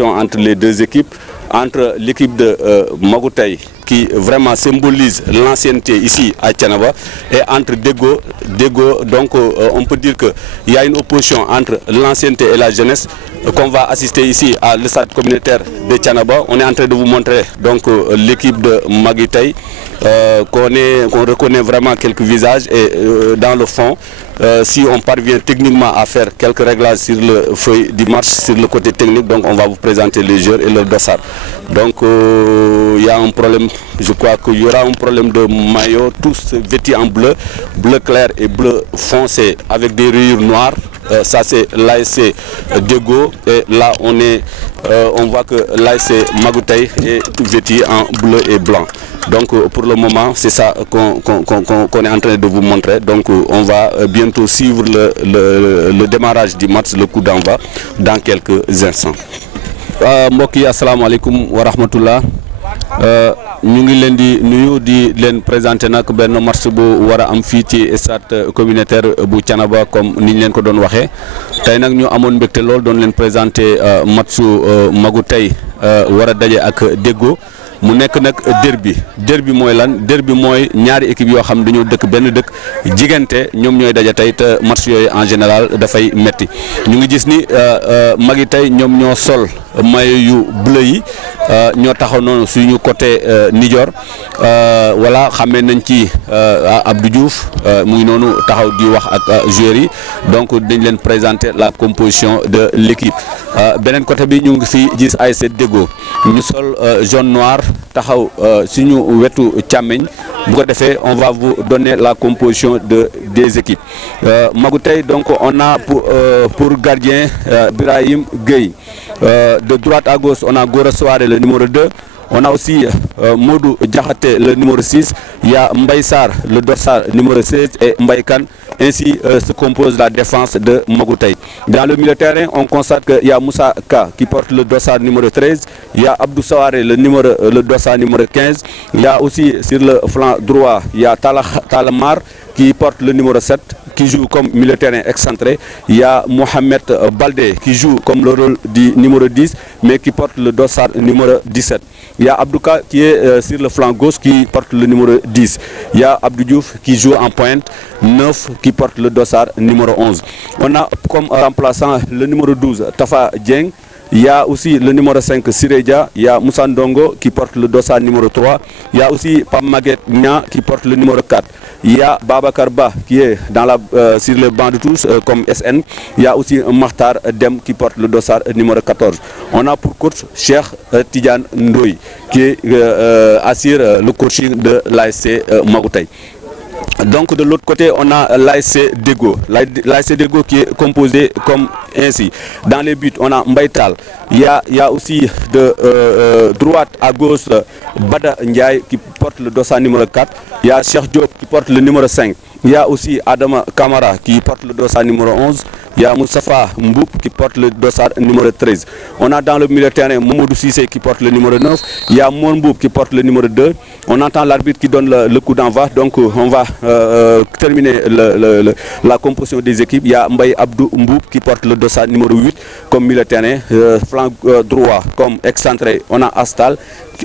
Entre les deux équipes, entre l'équipe de Magoutaye qui vraiment symbolise l'ancienneté ici à Thiénaba et entre Deggo. Donc on peut dire qu'il y a une opposition entre l'ancienneté et la jeunesse qu'on va assister ici à le stade communautaire de Thiénaba. On est en train de vous montrer donc l'équipe de Magoutaye, qu'on reconnaît vraiment quelques visages et dans le fond, si on parvient techniquement à faire quelques réglages sur le feuille du match, sur le côté technique, donc on va vous présenter les joueurs et leur dossard. Donc il y a un problème, je crois qu'il y aura un problème de maillot, tous vêtus en bleu, bleu clair et bleu foncé avec des rayures noires. Ça c'est l'ASC Deggo et là on voit que l'ASC Magoutaye est tout vêtu en bleu et blanc. Donc pour le moment c'est ça qu'on est en train de vous montrer. Donc on va bientôt suivre le démarrage du match, le coup d'envoi dans quelques instants. Mbokk yi asalaamaaleykum wa rahmatullah, ñu ngi leen di nuyu di leen présenter nag benn match bu war a am fii ci stade communautaire bu Thiénaba comme niñ leen ko doon waxee. Tey nag ñu amoon mbégte lool doon leen présenter matchu Magoutaye war a daje ak Deggo. mu nekk nag derby mooy lan? Derby mooy ñaari équipe yoo xam dañoo dëkk benn dëkk jigante ñoom ñooy daje tey te match yooyu en général dafay metti. ñu ngi gis ni Magoutaye ñoom ñoo sol maillot yu bleu yi ñoo taxaw noonu suñu côté nijoor voilà xamee nañ ci Abdou Diouf mu ngi noonu taxaw di wax ak joueurs yi. Donc dañ leen présenter la composition de l'équipe. Beneen côté bi ñu ngi fi gis ASC Deggo ñu sol jaune noir taxaw suñu wetu càmmeñ. Bu ko defee on va vous donner la composition des équipes. Magoutaye, donc on a pour gardien Birahim Gueye. De droite à gauche on a Gora Soare le numéro 2. On a aussi Modou Diakhaté le numéro 6, il y a Mbaye Sarr le dossard numéro 16 et Mbaye Kane. Ainsi se compose la défense de Magoutaye. Dans le milieu de terrain, on constate qu'il y a Moussa Ka qui porte le dossard numéro 13, il y a Abdou Saware le dossard numéro 15, il y a aussi sur le flanc droit, il y a Talamar qui porte le numéro 7, qui joue comme milieu de terrain excentré. Il y a Mohamed Baldé qui joue comme le rôle du numéro 10, mais qui porte le dossard numéro 17. Il y a Abdouka qui est sur le flanc gauche qui porte le numéro 10. Il y a Abdou Diouf qui joue en pointe, 9 qui porte le dossard numéro 11. On a comme remplaçant le numéro 12 Tafa Dieng. Il y a aussi le numéro 5 Sireja, il y a Moussa Ndongo qui porte le dossard numéro 3, il y a aussi Pam Maguette Nia qui porte le numéro 4. Il y a Baba Karba qui est sur le banc de tous comme SN. Il y a aussi Makhtar Dem qui porte le dossard numéro 14. On a pour coach Cheikh Tidiane Ndoye qui assure le coaching de l'ASC Magoutaye. Donc de l'autre côté on a l'ASC Deggo. L'ASC Deggo qui est composé comme ainsi. Dans les buts on a Mbaye Tall. Il y a aussi de droite à gauche Bada Ndiaye qui porte le dossard numéro 4. Il y a Cheikh Diop qui porte le numéro 5. Il y a aussi Adama Kamara qui porte le dossard numéro 11. Il y a Moustapha Mboup qui porte le dossard numéro 13. On a dans le milieu de terrain Mamadou Sissé qui porte le numéro 9. Il y a Mon Mboup qui porte le numéro 2. On entend l'arbitre qui donne le coup d'envoi. Donc on va terminer la composition des équipes. Il y a Mbaye Abdou Mboup qui porte le dossard numéro 8 comme milieu de terrain. Flanc droit comme excentré. On a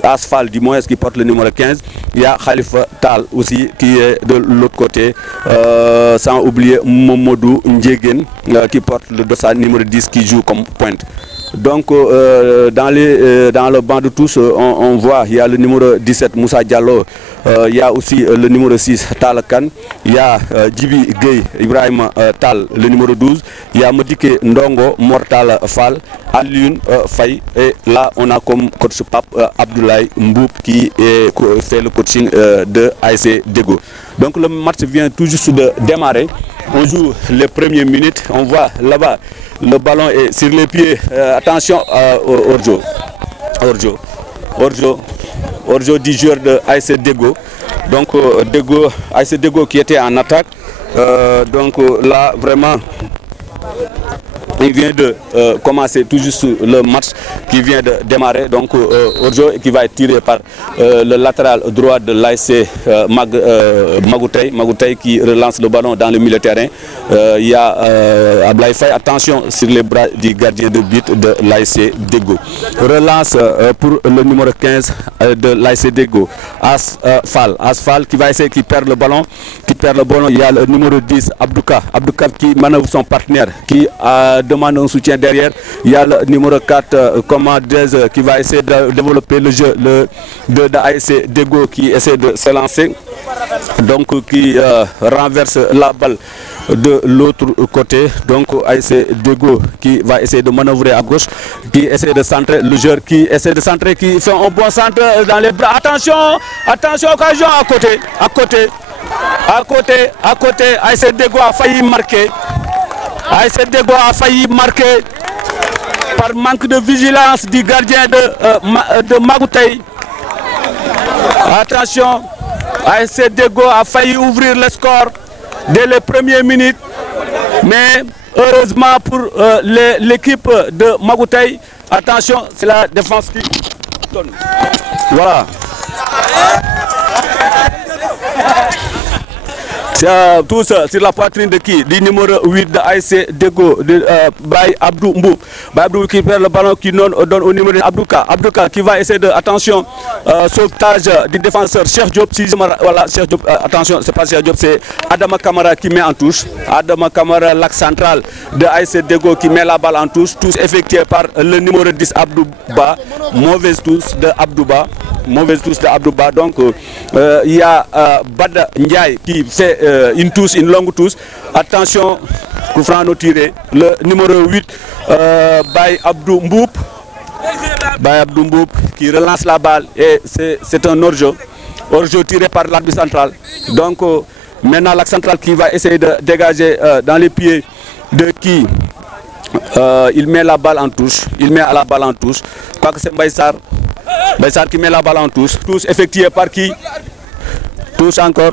Asphal du moins qui porte le numéro 15. Il y a Khalifa Tal aussi qui est de l'autre côté. Sans oublier Momodou Ndjegen qui porte le dossard numéro 10 qui joue comme pointe. Donc dans le banc de tous on voit il y a le numéro 17 Moussa Diallo, il y a aussi le numéro 6 Tal Kane, il y a Djibi Gueye Ibrahim Tal le numéro 12, il y a Modike Ndongo Mortal Fall, Alioune Faye et là on a comme coach Pape Abdoulaye Mboup qui fait le coaching de ASC Deggo. Donc le match vient tout juste de démarrer. On joue les premières minutes. On voit là-bas le ballon est sur les pieds. Attention hors-jeu du joueur de ASC Deggo. Donc ASC Deggo qui était en attaque. Donc là vraiment Il vient de commencer tout juste le match qui vient de démarrer. Donc Orjo qui va être tiré par le latéral droit de l'ASC Magoutay qui relance le ballon dans le milieu de terrain. Il y a Ablaye Faye, attention sur les bras du gardien de but de l'ASC Deggo. Relance pour le numéro 15 de l'ASC Deggo. Asfal qui va essayer, qui perd le ballon. Il y a le numéro 10, Abdouka qui manœuvre son partenaire, qui demande un soutien derrière. Il y a le numéro 4, Comandez, qui va essayer de développer le jeu, le de ASC Deggo qui essaie de se lancer, donc qui renverse la balle de l'autre côté. Donc ASC Deggo qui va essayer de manœuvrer à gauche, qui essaie de centrer, le joueur qui essaie de centrer, qui fait un bon centre dans les bras. Attention, occasion à côté, ASC Deggo a failli marquer. ASC Deggo a failli marquer par manque de vigilance du gardien de Magoutay. Attention, ASC Deggo a failli ouvrir le score dès les premières minutes, mais heureusement pour l'équipe de Magoutay, attention, c'est la défense qui donne. Voilà. Tous sur la poitrine de qui? Du numéro 8 de ASC Deggo, de Baye Abdou Mbou. Baye Abdou qui perd le ballon, qui donne au numéro de Abdouka qui va essayer de, attention, sauvetage du défenseur Cheikh Diop. Voilà, Cheikh Diop, attention, c'est pas Cheikh Diop, c'est Adama Kamara qui met en touche. Adama Kamara, l'axe central de ASC Deggo qui met la balle en touche. Tous effectués par le numéro 10 Abdouba. Mauvaise touche de Abdouba. Donc il y a Bada Ndiaye qui fait une longue touche. Attention, coup franc non tiré. Le numéro 8, Baye Abdou Mboup qui relance la balle et c'est un hors-jeu tiré par l'arbitre central. Donc maintenant l'axe central qui va essayer de dégager dans les pieds de qui? Il met la balle en touche. Je crois que c'est Baïsar qui met la balle en touche. Touche effectuée par qui? Touche encore.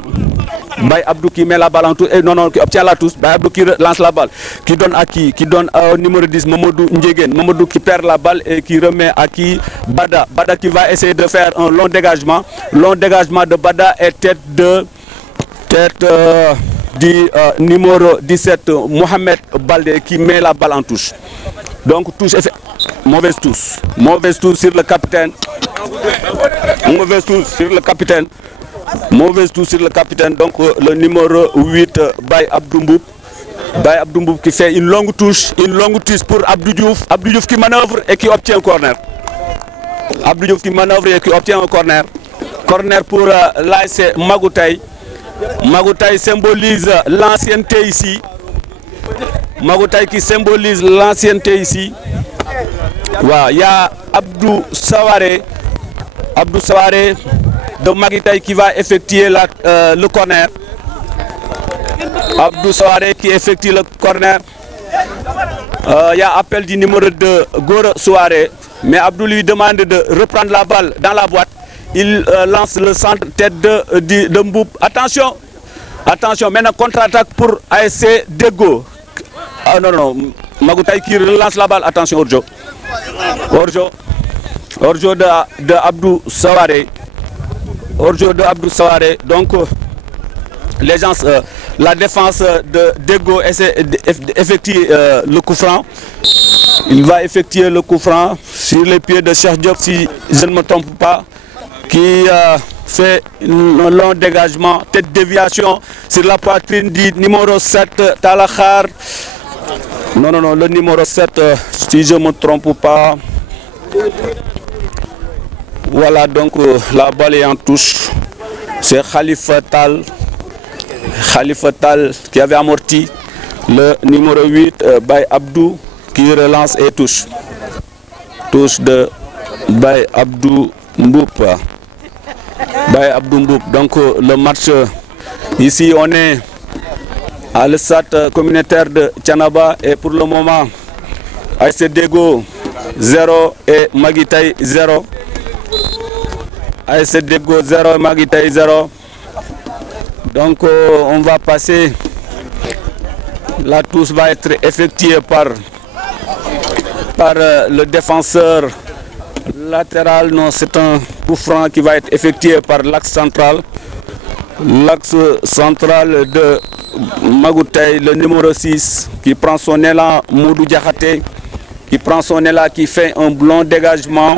Baye Abdou qui met la balle en touche. Et non, qui obtient la touche. Baye Abdou qui lance la balle. Qui donne à qui? Qui donne au numéro 10, Mamadou Ndjegen. Mamadou qui perd la balle et qui remet à qui? Bada. Bada qui va essayer de faire un long dégagement. Long dégagement de Bada et tête du numéro 17, Mohamed Baldé qui met la balle en touche. Donc touche mauvaise touche sur le capitaine. Donc le numéro 8, Baye Abdou Mboup qui fait une longue touche pour Abdou Diouf qui manœuvre et qui obtient un corner. Corner pour l'ASC Magoutay. Magoutay symbolise l'ancienneté ici. Voilà, il y a Abdou Sawaré de Magoutay qui va effectuer le corner. Abdou Sawaré qui effectue le corner. Il y a appel du numéro 2, Goro Souaré. Mais Abdou lui demande de reprendre la balle dans la boîte. Il lance le centre tête de Mboup. Attention, maintenant contre-attaque pour ASC Deggo. Ah non, Magoutay qui relance la balle. Attention, hors-jeu de Abdou Sawaré. Donc les gens, la défense de Deggo essaie d'effectuer le coup franc. Il va effectuer le coup franc sur les pieds de Cheikh Diop, si je ne me trompe pas, qui fait un long dégagement, tête déviation sur la poitrine du numéro 7, Talakhar. Non, le numéro 7, si je ne me trompe pas. Voilà, donc la balle est en touche. C'est Khalifa Tal qui avait amorti. Le numéro 8, Baye Abdou, qui relance et touche. Touche de Baye Abdou Mboup. Donc le match, ici on est à l'estade communautaire de Thiénaba et pour le moment ASC Deggo 0 et Magoutay 0. ASC Deggo 0 et Magoutay 0. Donc on va passer, la touche va être effectuée par par le défenseur latéral. Non, c'est un coup franc qui va être effectué par l'axe central. L'axe central de Magoutey, le numéro 6, qui prend son élan, Moudou Diakhaté, qui prend son élan, qui fait un long dégagement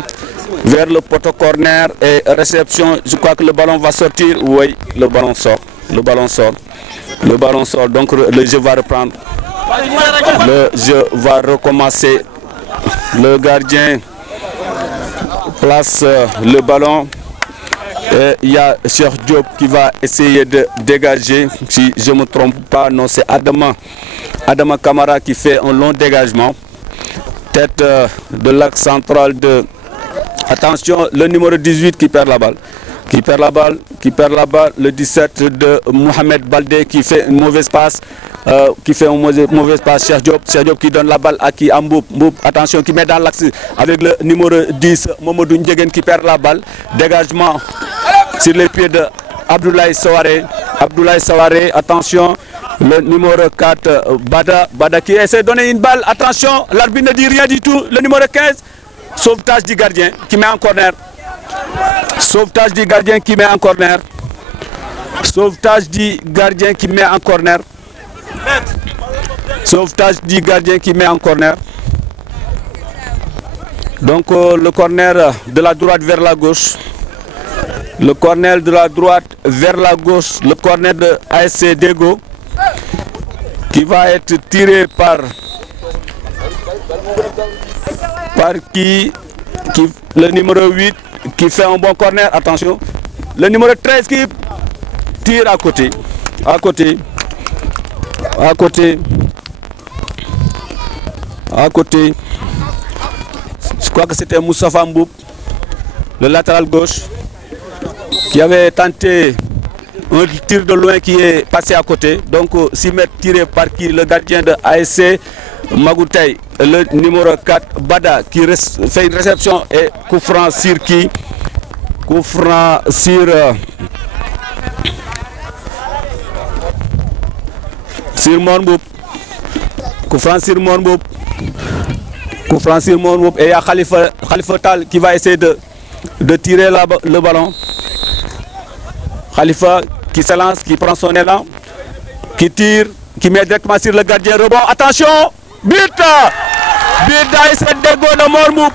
vers le poteau corner et réception. Je crois que le ballon va sortir. Oui, le ballon sort. Le ballon sort. Le ballon sort. Donc le jeu va reprendre. Le jeu va recommencer. Le gardien place le ballon. Et il y a Cheikh Diop qui va essayer de dégager. Si je ne me trompe pas, non, c'est Adama Kamara qui fait un long dégagement. Tête de l'axe central de... Attention, le numéro 18 qui perd la balle. Qui perd la balle. Le 17 de Mohamed Baldé qui fait une mauvaise passe. Mauvaise passe. Cheikh Diop qui donne la balle à qui? À Mboup. Attention, qui met dans l'axe avec le numéro 10, Momodou Ndjegen qui perd la balle. Dégagement sur les pieds de Abdoulaye Sawaré. Abdoulaye Sawaré, attention. Le numéro 4, Bada qui essaie de donner une balle. Attention, l'arbitre ne dit rien du tout. Le numéro 15, sauvetage du gardien qui met en corner. Sauvetage du gardien qui met en corner. Sauvetage du gardien qui met en corner. Sauvetage du gardien qui met en corner. Donc le corner de la droite vers la gauche. Le corner de la droite vers la gauche. Le corner de ASC Dego qui va être tiré par qui le numéro 8 qui fait un bon corner. Attention. Le numéro 13 qui tire à côté. Je crois que c'était Moustapha Mboup, le latéral gauche, qui avait tenté un tir de loin qui est passé à côté. Donc 6 mètres tiré par qui? Le gardien de ASC Magoutey, le numéro 4 Bada qui fait une réception et coup franc sur qui? Coup franc sur Mormboup. Coup franc sur Mormboup. Coup franc sur Mormboup. Et il y a Khalifa Tal qui va essayer de tirer le ballon. Khalifa qui se lance, qui prend son élan, qui tire, qui met directement sur le gardien. Rebond. Attention! But! But d'ASC Dego de Mormboup.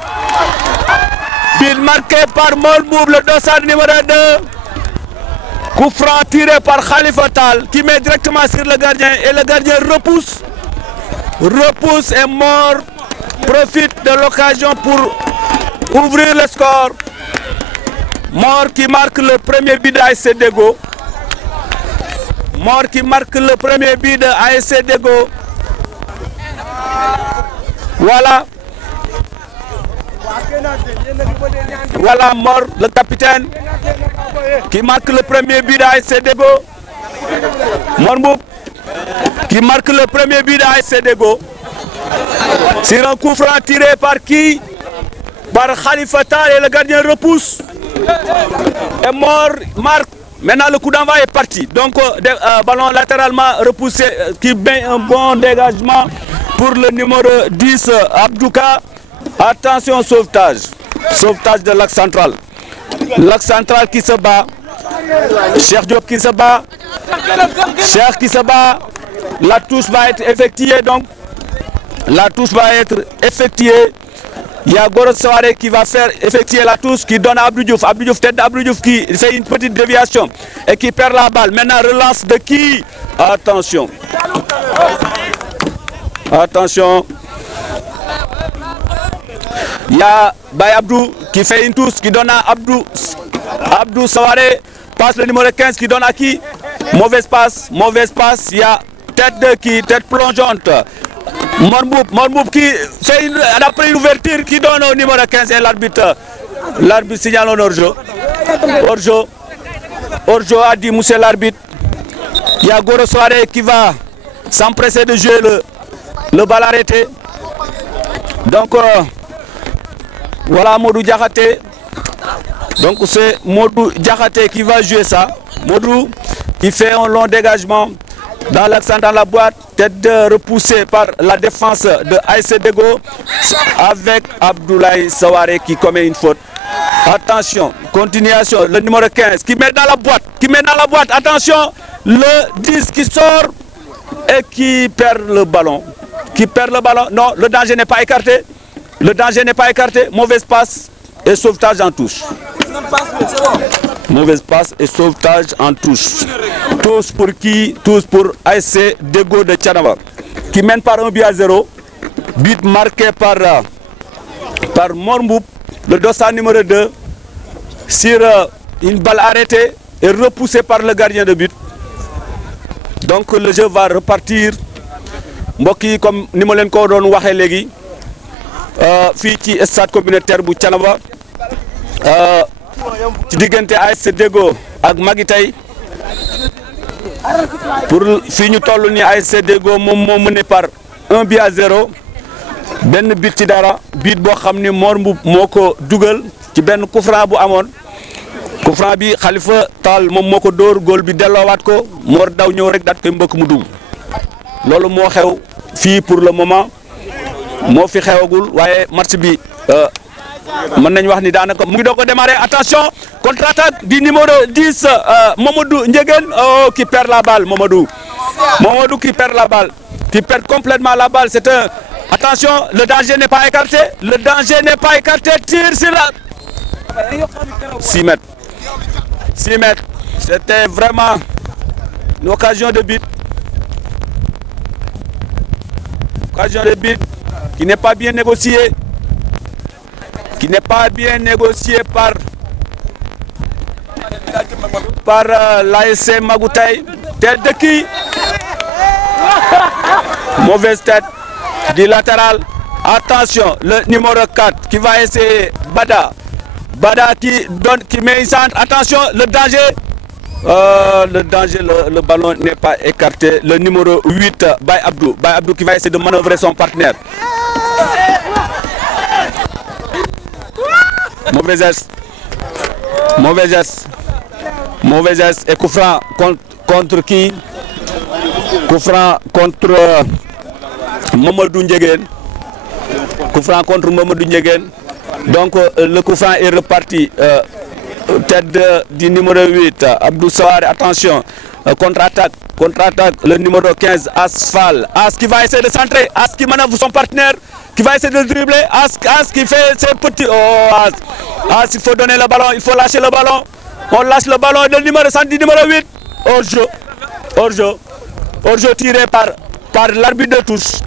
But marqué par Mormboup, le dossard numéro 2. Coup franc tiré par Khalifa Tal qui met directement sur le gardien et le gardien repousse et Mor profite de l'occasion pour ouvrir le score. Mor qui marque le premier but de ASC Dego. Mor qui marque le premier but de ASC Dego. Voilà Mor, le capitaine, qui marque le premier but d'ASC Dego. Mormboup qui marque le premier but d'ASC Dego. C'est un coup franc tiré par qui? Par Khalifa Tal et le gardien repousse. Et Mor marque. Maintenant le coup d'envoi est parti. Donc ballon latéralement repoussé qui met un bon dégagement pour le numéro 10 Abdouka. Attention, sauvetage. Sauvetage de l'axe central. L'axe central qui se bat. Cheikh Diop qui se bat. Cheikh qui se bat. La touche va être effectuée. Donc, la touche va être effectuée. Il y a Goro Sawaré qui va faire effectuer la touche, qui donne à Abdou Diouf. Abdou Diouf, tête d'Abdou Diouf qui fait une petite déviation et qui perd la balle. Maintenant, relance de qui? Attention. Attention. Il y a Baye Abdou qui fait une touche, qui donne à Abdou Sawaré. Passe le numéro 15 qui donne à qui? Mauvaise passe. Il y a tête plongeante. Mormboup qui fait après une ouverture qui donne au numéro 15 et l'arbitre signale un hors-jeu. Hors-jeu a dit monsieur l'arbitre. Il y a Goro Soare qui va s'empresser de jouer le bal arrêté. Donc voilà Modou Diakhaté. Donc c'est Modou Diakhaté qui va jouer ça. Modou qui fait un long dégagement dans l'accent dans la boîte. tête repoussée par la défense de ASC Deggo avec Abdoulaye Sawaré qui commet une faute. Attention, continuation, le numéro 15 qui met dans la boîte, attention, le 10 qui sort et qui perd le ballon. Non, le danger n'est pas écarté. Mauvaise passe et sauvetage en touche. Mauvaise passe et sauvetage en touche. Tous pour qui? Tous pour ASC Deggo de Thiénaba qui mène par 1-0. But marqué par Mor Mboup, le dossard numéro 2, sur une balle arrêtée et repoussée par le gardien de but. Donc le jeu va repartir. Mbokki comme ni ma leen ko doon waxee léegi fii ci stade communautaire bu Thiénaba ci diggante ASC Deggo ak Magitay pour fii ñu toll ni ASC Deggo moom moo mené par 1-0 benn bit ci dara bit boo xam ni Mor Mboup moo ko dugal ci benn coup franc bu amoon coup franc bi Khalifa Tall moom moo ko dóor góol bi delloowaat ko Mor daw ñëw rek daat koy mbëkk mu dugg loolu moo xew fii pour le moment moo fi xewagul waaye match bi mën nañ wax ni daanaka mu ngi doog a démarrer. Attention, contre-attaque du numéro 10 Mamadou Ndiéguène qui perd la balle. Mamadou qui perd la balle, qui perd complètement la balle. C'est un... Attention, le danger n'est pas écarté. Tire sur la 6 mètres. C'était vraiment une occasion de but. Qui n'est pas bien négociée. par l'ASC Magoutay. Tête de qui? Mauvaise tête du latéral. Attention, le numéro 4 qui va essayer Bada qui met une centre. Attention, le danger. Le ballon n'est pas écarté. Le numéro 8, Baye Abdou qui va essayer de manœuvrer son partenaire. Mauvais geste et coup franc contre qui? Coup franc contre Mamadou Ndiéguène. Donc le coup franc est reparti. Tête du numéro 8, Abdou Sawaré, attention, contre-attaque, le numéro 15, Asfal, As qui va essayer de centrer, As qui manœuvre son partenaire, qui va essayer de dribbler, As qui fait ses petits, As, il faut donner le ballon, il faut lâcher le ballon, on lâche le ballon, le numéro 110, numéro 8, hors-jeu tiré par l'arbitre de touche,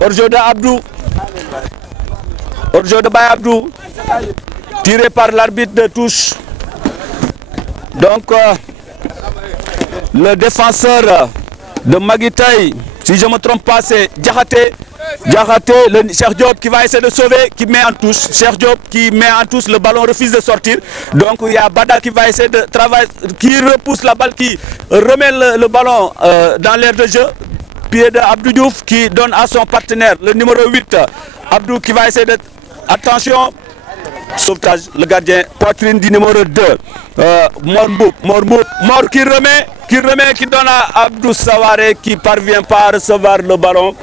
hors-jeu de Abdou, hors-jeu de Baye Abdou, tiré par l'arbitre de touche. Donc le défenseur de Magitay, si je ne me trompe pas, c'est Diakhaté, le Cheikh Diop qui va essayer de sauver, qui met en touche. Cheikh Diop qui met en touche, le ballon refuse de sortir. Donc il y a Bada qui va essayer de travailler, qui repousse la balle, qui remet le ballon dans l'aire de jeu. Pied de Abdou Diouf qui donne à son partenaire, le numéro 8, Abdou qui va essayer de... Attention, sauvetage, le gardien, poitrine du numéro 2, Mor qui remet, qui donne à Abdou Sawaré qui parvient pas à recevoir le ballon.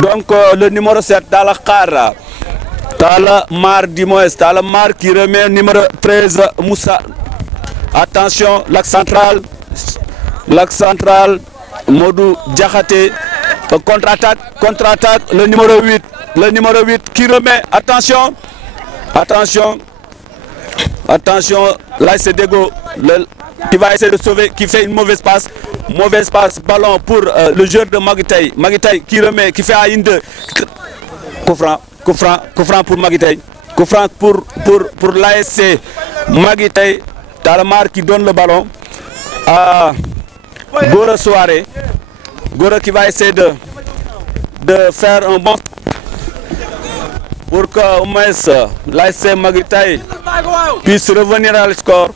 Donc le numéro 7, Talakar, Talamar qui remet numéro 13, Moussa. Attention, l'axe central, Modou Diakhaté, contre-attaque, le numéro 8 qui remet, attention, l'ASC Deggo qui va essayer de sauver, qui fait une mauvaise passe, ballon pour le joueur de Magitay, qui remet, qui fait à une 2, coup franc pour Magitay, coup franc pour l'ASC Magitay, Talamar qui donne le ballon à Gora Soare, Gora qui va essayer de faire un bon pour que au moins l'ASC Magitay puisse revenir à le score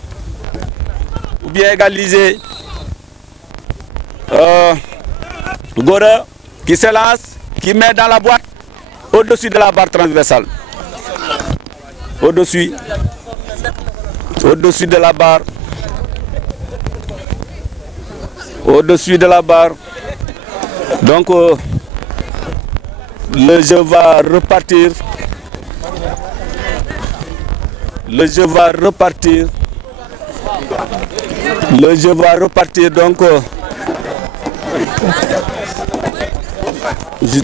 ou bien égaliser. Gora qui s'élance, qui met dans la boîte au-dessus de la barre transversale. Au-dessus de la barre. Donc le jeu va repartir. Le jeu va repartir. Le jeu va repartir. Donc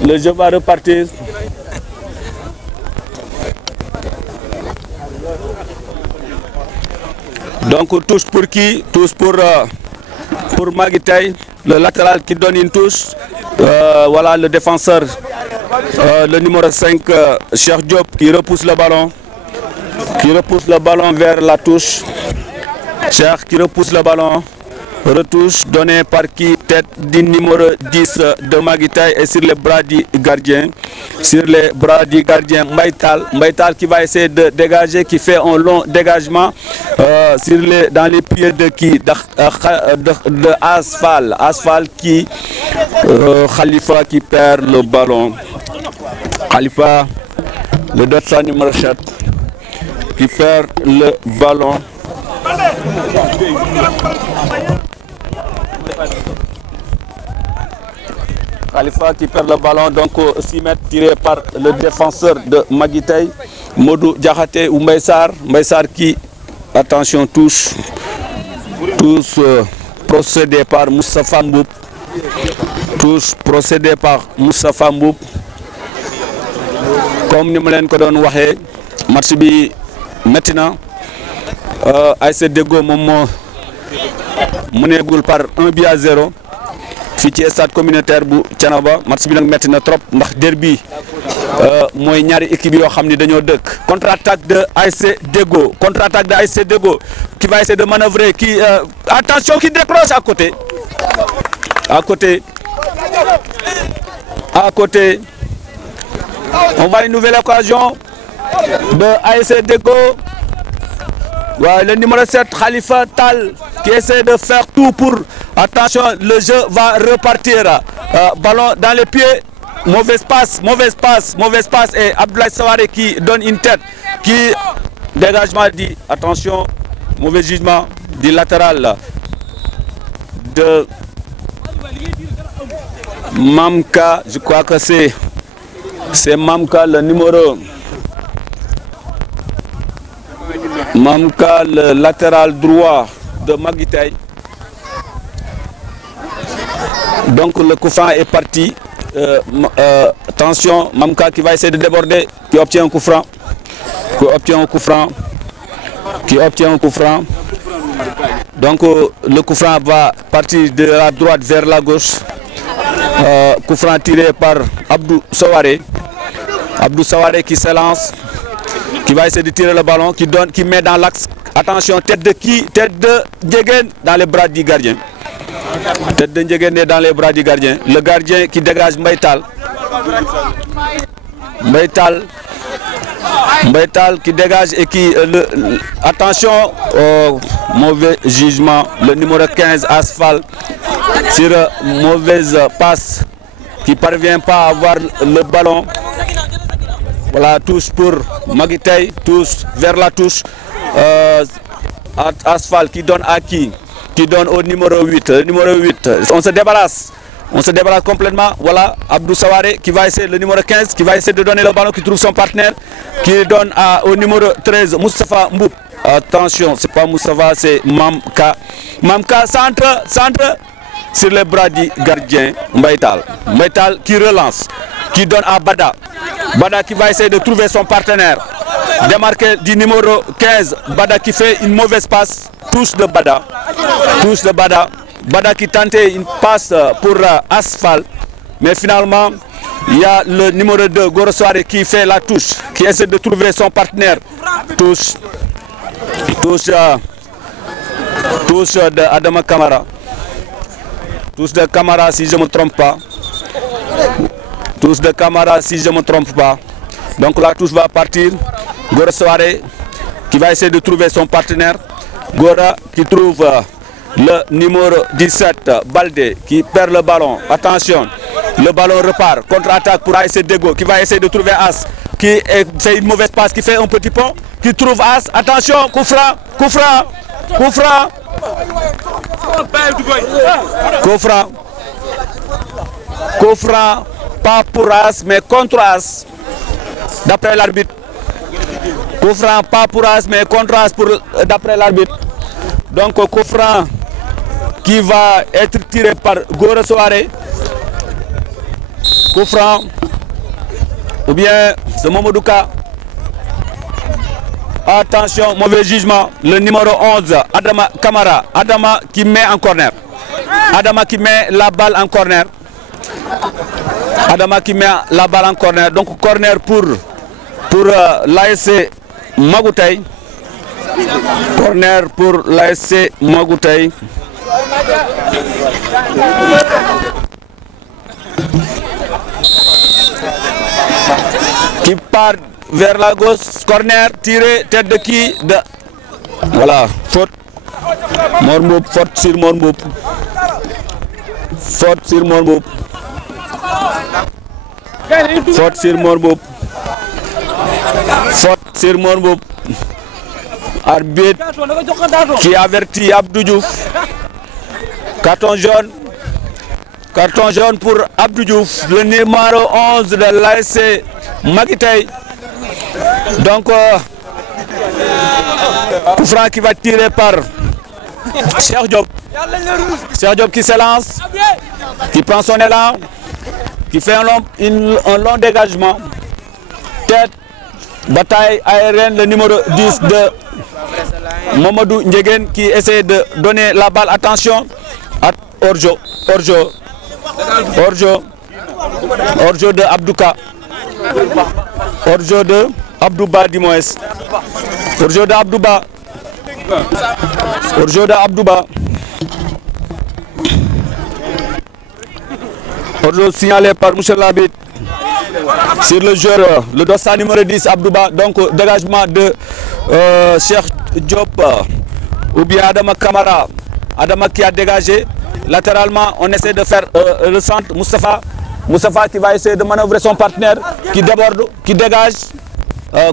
le jeu va repartir. Donc touche pour qui? Touche pour Maguitaï, le latéral qui donne une touche. Voilà le défenseur, le numéro 5, Cheikh Diop, qui repousse le ballon. Qui repousse le ballon vers la touche. Cheikh qui repousse le ballon. Retouche donnée par qui? Tête du numéro 10 de Maguitaï et sur les bras du gardien. Sur les bras du gardien Mbaïtal. Mbaïtal qui va essayer de dégager, qui fait un long dégagement dans les pieds de qui? De Asfal. Asfal qui Khalifa qui perd le ballon. Khalifa, le dossard numéro 7, qui perd le ballon. Khalifa qui perd le ballon, donc 6 mètres tiré par le défenseur de Maguitaï, Modou Diakhaté ou Mbaïsar. Mbaïsar qui, attention, touche. Tous procédés par Moustapha Mboub. Tous procédés par Moustapha Mboub. Comme nous l'avons dit, match bi maintenant, ASC Deggo Momo mëneegul par 1-0 fii ci stade communautaire bu Thiénaba. Match bi nag metti na trop ndax derby mooy ñaari équipe yoo xam ni dañoo dëkk. Contre-attaque de ASC Deggo, contre-attaque de ASC Deggo qui va essayer de manœuvrer, qui attention, qui décroche à côté. On voit une nouvelle occasion de ASC Deggo. Ouais, le numéro 7, Khalifa Tal, qui essaie de faire tout pour... Attention, le jeu va repartir. Ballon dans les pieds. Mauvaise passe. Et Abdoulaye Sawaré qui donne une tête. Qui dégagement dit. Attention, mauvais jugement du latéral de Mamka. Je crois que c'est Mamka, le numéro... Mamka, le latéral droit de Maguitaï. Donc le coup franc est parti. Attention, Mamka qui va essayer de déborder, qui obtient un coup franc. Donc le coup franc va partir de la droite vers la gauche. Coup franc tiré par Abdou Sawaré. Abdou Sawaré qui s'élance, qui va essayer de tirer le ballon, qui met dans l'axe. Attention, tête de qui? Tête de Ndiéguène dans les bras du gardien. Tête de Ndiéguène dans les bras du gardien. Le gardien qui dégage Mbaïtal. Mbaïtal qui dégage et qui... attention, mauvais jugement. Le numéro 15, Asfal, sur mauvaise passe, qui ne parvient pas à avoir le ballon. Voilà, touche pour Maguitaï, touche vers la touche. Asfal qui donne à qui? Qui donne au numéro 8. Le numéro 8, on se débarrasse complètement. Voilà, Abdou Sawaré qui va essayer, le numéro 15, qui va essayer de donner le ballon, qui trouve son partenaire, qui donne au numéro 13, Moustapha Mboub. Attention, c'est pas Moustapha, c'est Mamka. Mamka, centre sur les bras du gardien Mbaïtal. Mbaïtal qui relance, qui donne à Bada. Bada qui va essayer de trouver son partenaire. Démarqué du numéro 15, Bada qui fait une mauvaise passe. Touche de Bada. Bada qui tentait une passe pour Asfal. Mais finalement, il y a le numéro 2, Goro Soare, qui fait la touche, qui essaie de trouver son partenaire. Touche de Adama Kamara. Touche de Kamara si je ne me trompe pas. Donc la touche va partir. Gora Soare qui va essayer de trouver son partenaire. Gora qui trouve le numéro 17, Baldé, qui perd le ballon. Attention, le ballon repart. Contre-attaque pour ASC Deggo qui va essayer de trouver As, qui fait une mauvaise passe, qui fait un petit pont, qui trouve As. Attention, coup franc. Coup franc, pas pour As, mais contre As, d'après l'arbitre. Coup franc, pas pour As, mais contre As d'après l'arbitre. Donc, coup franc qui va être tiré par Gora Soare. Coup franc, ou bien c'est Momodouka. Attention, mauvais jugement. Le numéro 11, Adama Kamara. Adama qui met en corner. Adama qui met la balle en corner. Adama qui met la balle en corner. Donc corner pour l'ASC Magoutaye. Corner pour l'ASC Magoutaye. Qui part vers la gauche, corner, tiré, tête de qui de... Voilà, faute. Mormoup, faute sur Mormoup. Faute sur Mormoup. Faute sur Mormoup. Faute sur Mormoup. Arbitre qui avertit Abdou Diouf. Carton jaune. Carton jaune pour Abdou Diouf, le numéro 11 de l'ASC Maguitaye. Donc, coup franc qui va tirer par Cheikh Diop. Cheikh Diop qui se lance, qui prend son élan, qui fait un long dégagement. Tête, bataille aérienne, le numéro 10 de Mamadou Ndjegen qui essaie de donner la balle. Attention, hors-jeu, hors-jeu de Abdouka. Hors-jeu de Abdouba Dimoes. Hors-jeu de Abdouba. Hors-jeu de Abdouba. Hors-jeu signalé par Mouchel Labit sur le joueur, le dossard numéro 10 Abdouba. Donc dégagement de Cheikh Diop ou bien Adama Kamara. Adama qui a dégagé. Latéralement, on essaie de faire le centre. Moustapha qui va essayer de manœuvrer son partenaire, qui déborde, qui dégage,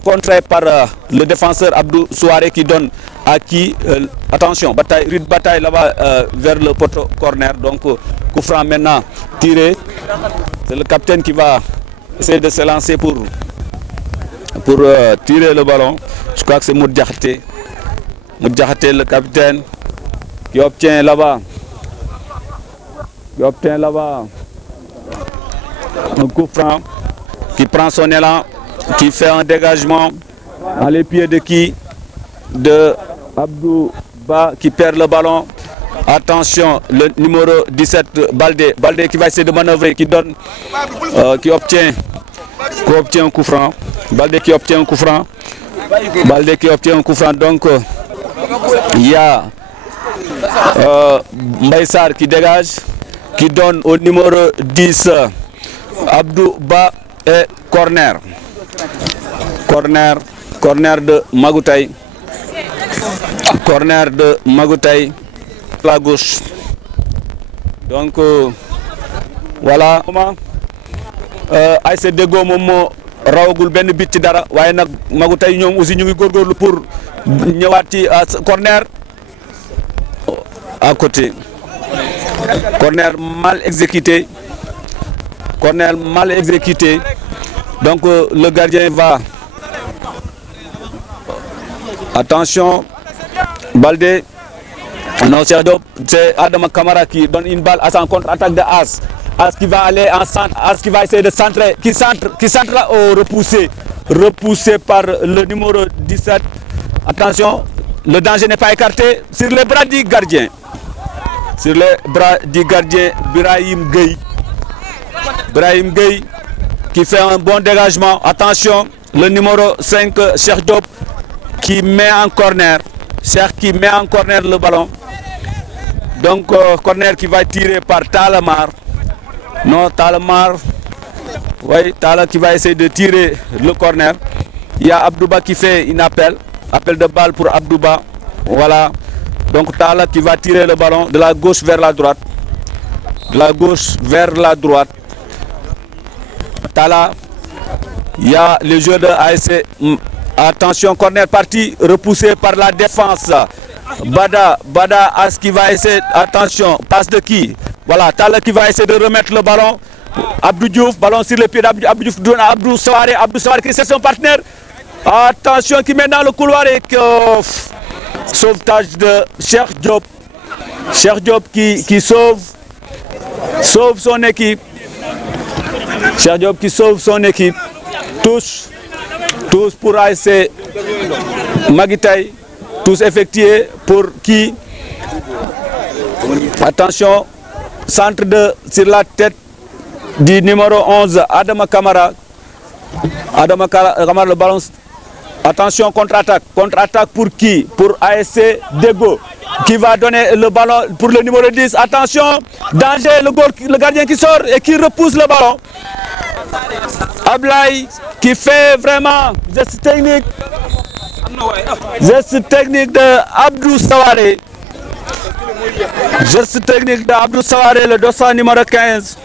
contré par le défenseur Abdou Souare qui donne à qui, attention, rude bataille là-bas vers le poteau corner. Donc, coup franc maintenant tiré. C'est le capitaine qui va essayer de se lancer pour tirer le ballon. Je crois que c'est Moudjahate. Moudjahate, le capitaine, qui obtient là-bas. Un coup franc qui prend son élan, qui fait un dégagement à les pieds de qui? De Abdou Ba qui perd le ballon. Attention, le numéro 17, Baldé. Baldé qui va essayer de manœuvrer, qui donne, qui obtient un coup franc. Baldé qui obtient un coup franc. Baldé qui obtient un coup franc. Donc, il y a Mbaïsar qui dégage, qui donne au numéro 10. Abdou Ba et corner. Corner de Magoutaye. Corner de Magoutaye. La gauche. Donc voilà. ASC Deggo Momo rawagul ben bit ci dara waye nak Magoutaye ñom aussi ñu ngi gorgorlu pour ñëwaat ci corner à côté. Corner mal exécuté. Corner mal exécuté. Donc le gardien va. Attention. Baldé. Non, c'est Adama Kamara qui donne une balle à son contre-attaque de As. As qui va aller en centre. As qui va essayer de centrer. Qui centre là au repoussé. Repoussé par le numéro 17. Attention. Le danger n'est pas écarté. Sur les bras du gardien. Sur les bras du gardien Birahim Gueye. Brahim Gueye qui fait un bon dégagement. Attention, le numéro 5, Cheikh Diop, qui met en corner. Cheikh qui met en corner le ballon. Donc, corner qui va tirer par Talamar. Non, Talamar. Oui, Tala qui va essayer de tirer le corner. Il y a Abdouba qui fait une appel. Appel de balle pour Abdouba. Voilà. Donc, Tala qui va tirer le ballon de la gauche vers la droite. De la gauche vers la droite. Tala, il y a le jeu de ASC. Attention, corner parti, repoussé par la défense. Bada As qui va essayer, attention, passe de qui? Voilà, Tala qui va essayer de remettre le ballon. Abdou Diouf, ballon sur le pied d'Abdou Diouf, donne à Abdou Souaré qui cherche son partenaire. Attention qui met dans le couloir et sauvetage de Cheikh Diop. Cheikh Diop qui sauve son équipe. Cheikh Diop qui sauve son équipe. Tous pour ASC Maguitaï. Tous effectués pour qui? Attention, centre sur la tête du numéro 11, Adama Kamara. Adama Kamara, le ballon. Attention, contre-attaque. Contre-attaque pour qui? Pour ASC Dego, qui va donner le ballon pour le numéro 10. Attention, danger, le gardien qui sort et qui repousse le ballon. Ablaï qui fait vraiment geste technique. Geste technique de Abdou Souaré. Geste technique de Abdou Souaré, le dossard numéro 15.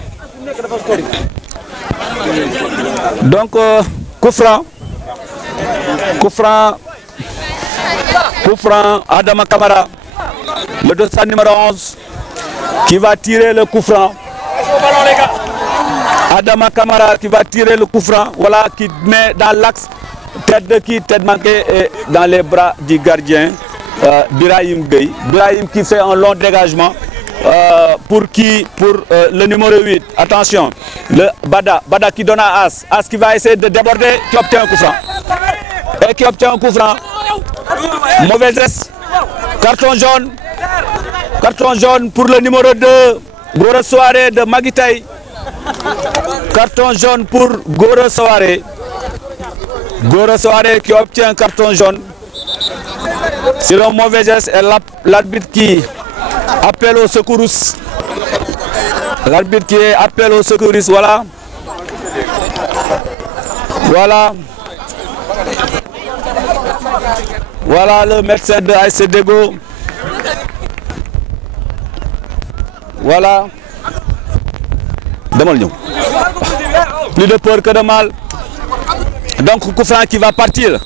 Donc, coup franc, Adama Kamara, le dossard numéro 11, qui va tirer le coup franc. Adama Kamara qui va tirer le coup franc, voilà, qui met dans l'axe, tête manquée et dans les bras du gardien, Birahim Gueye. Birahim qui fait un long dégagement. Pour qui? Pour le numéro 8. Attention, le Bada qui donne à As. As qui va essayer de déborder, qui obtient un coup franc. Et qui obtient un coup franc. Mauvais geste. Carton jaune pour le numéro 2, Gora Souaré de Maguitaï. Carton jaune pour Gora Souaré. Gora Souaré qui obtient un carton jaune. C'est un mauvais geste et l'arbitre qui appelle au secours. L'arbitre qui appelle au secours, voilà. Voilà le médecin de ASC Dego. Voilà. Plus de peur que de mal. Donc coup franc qui va partir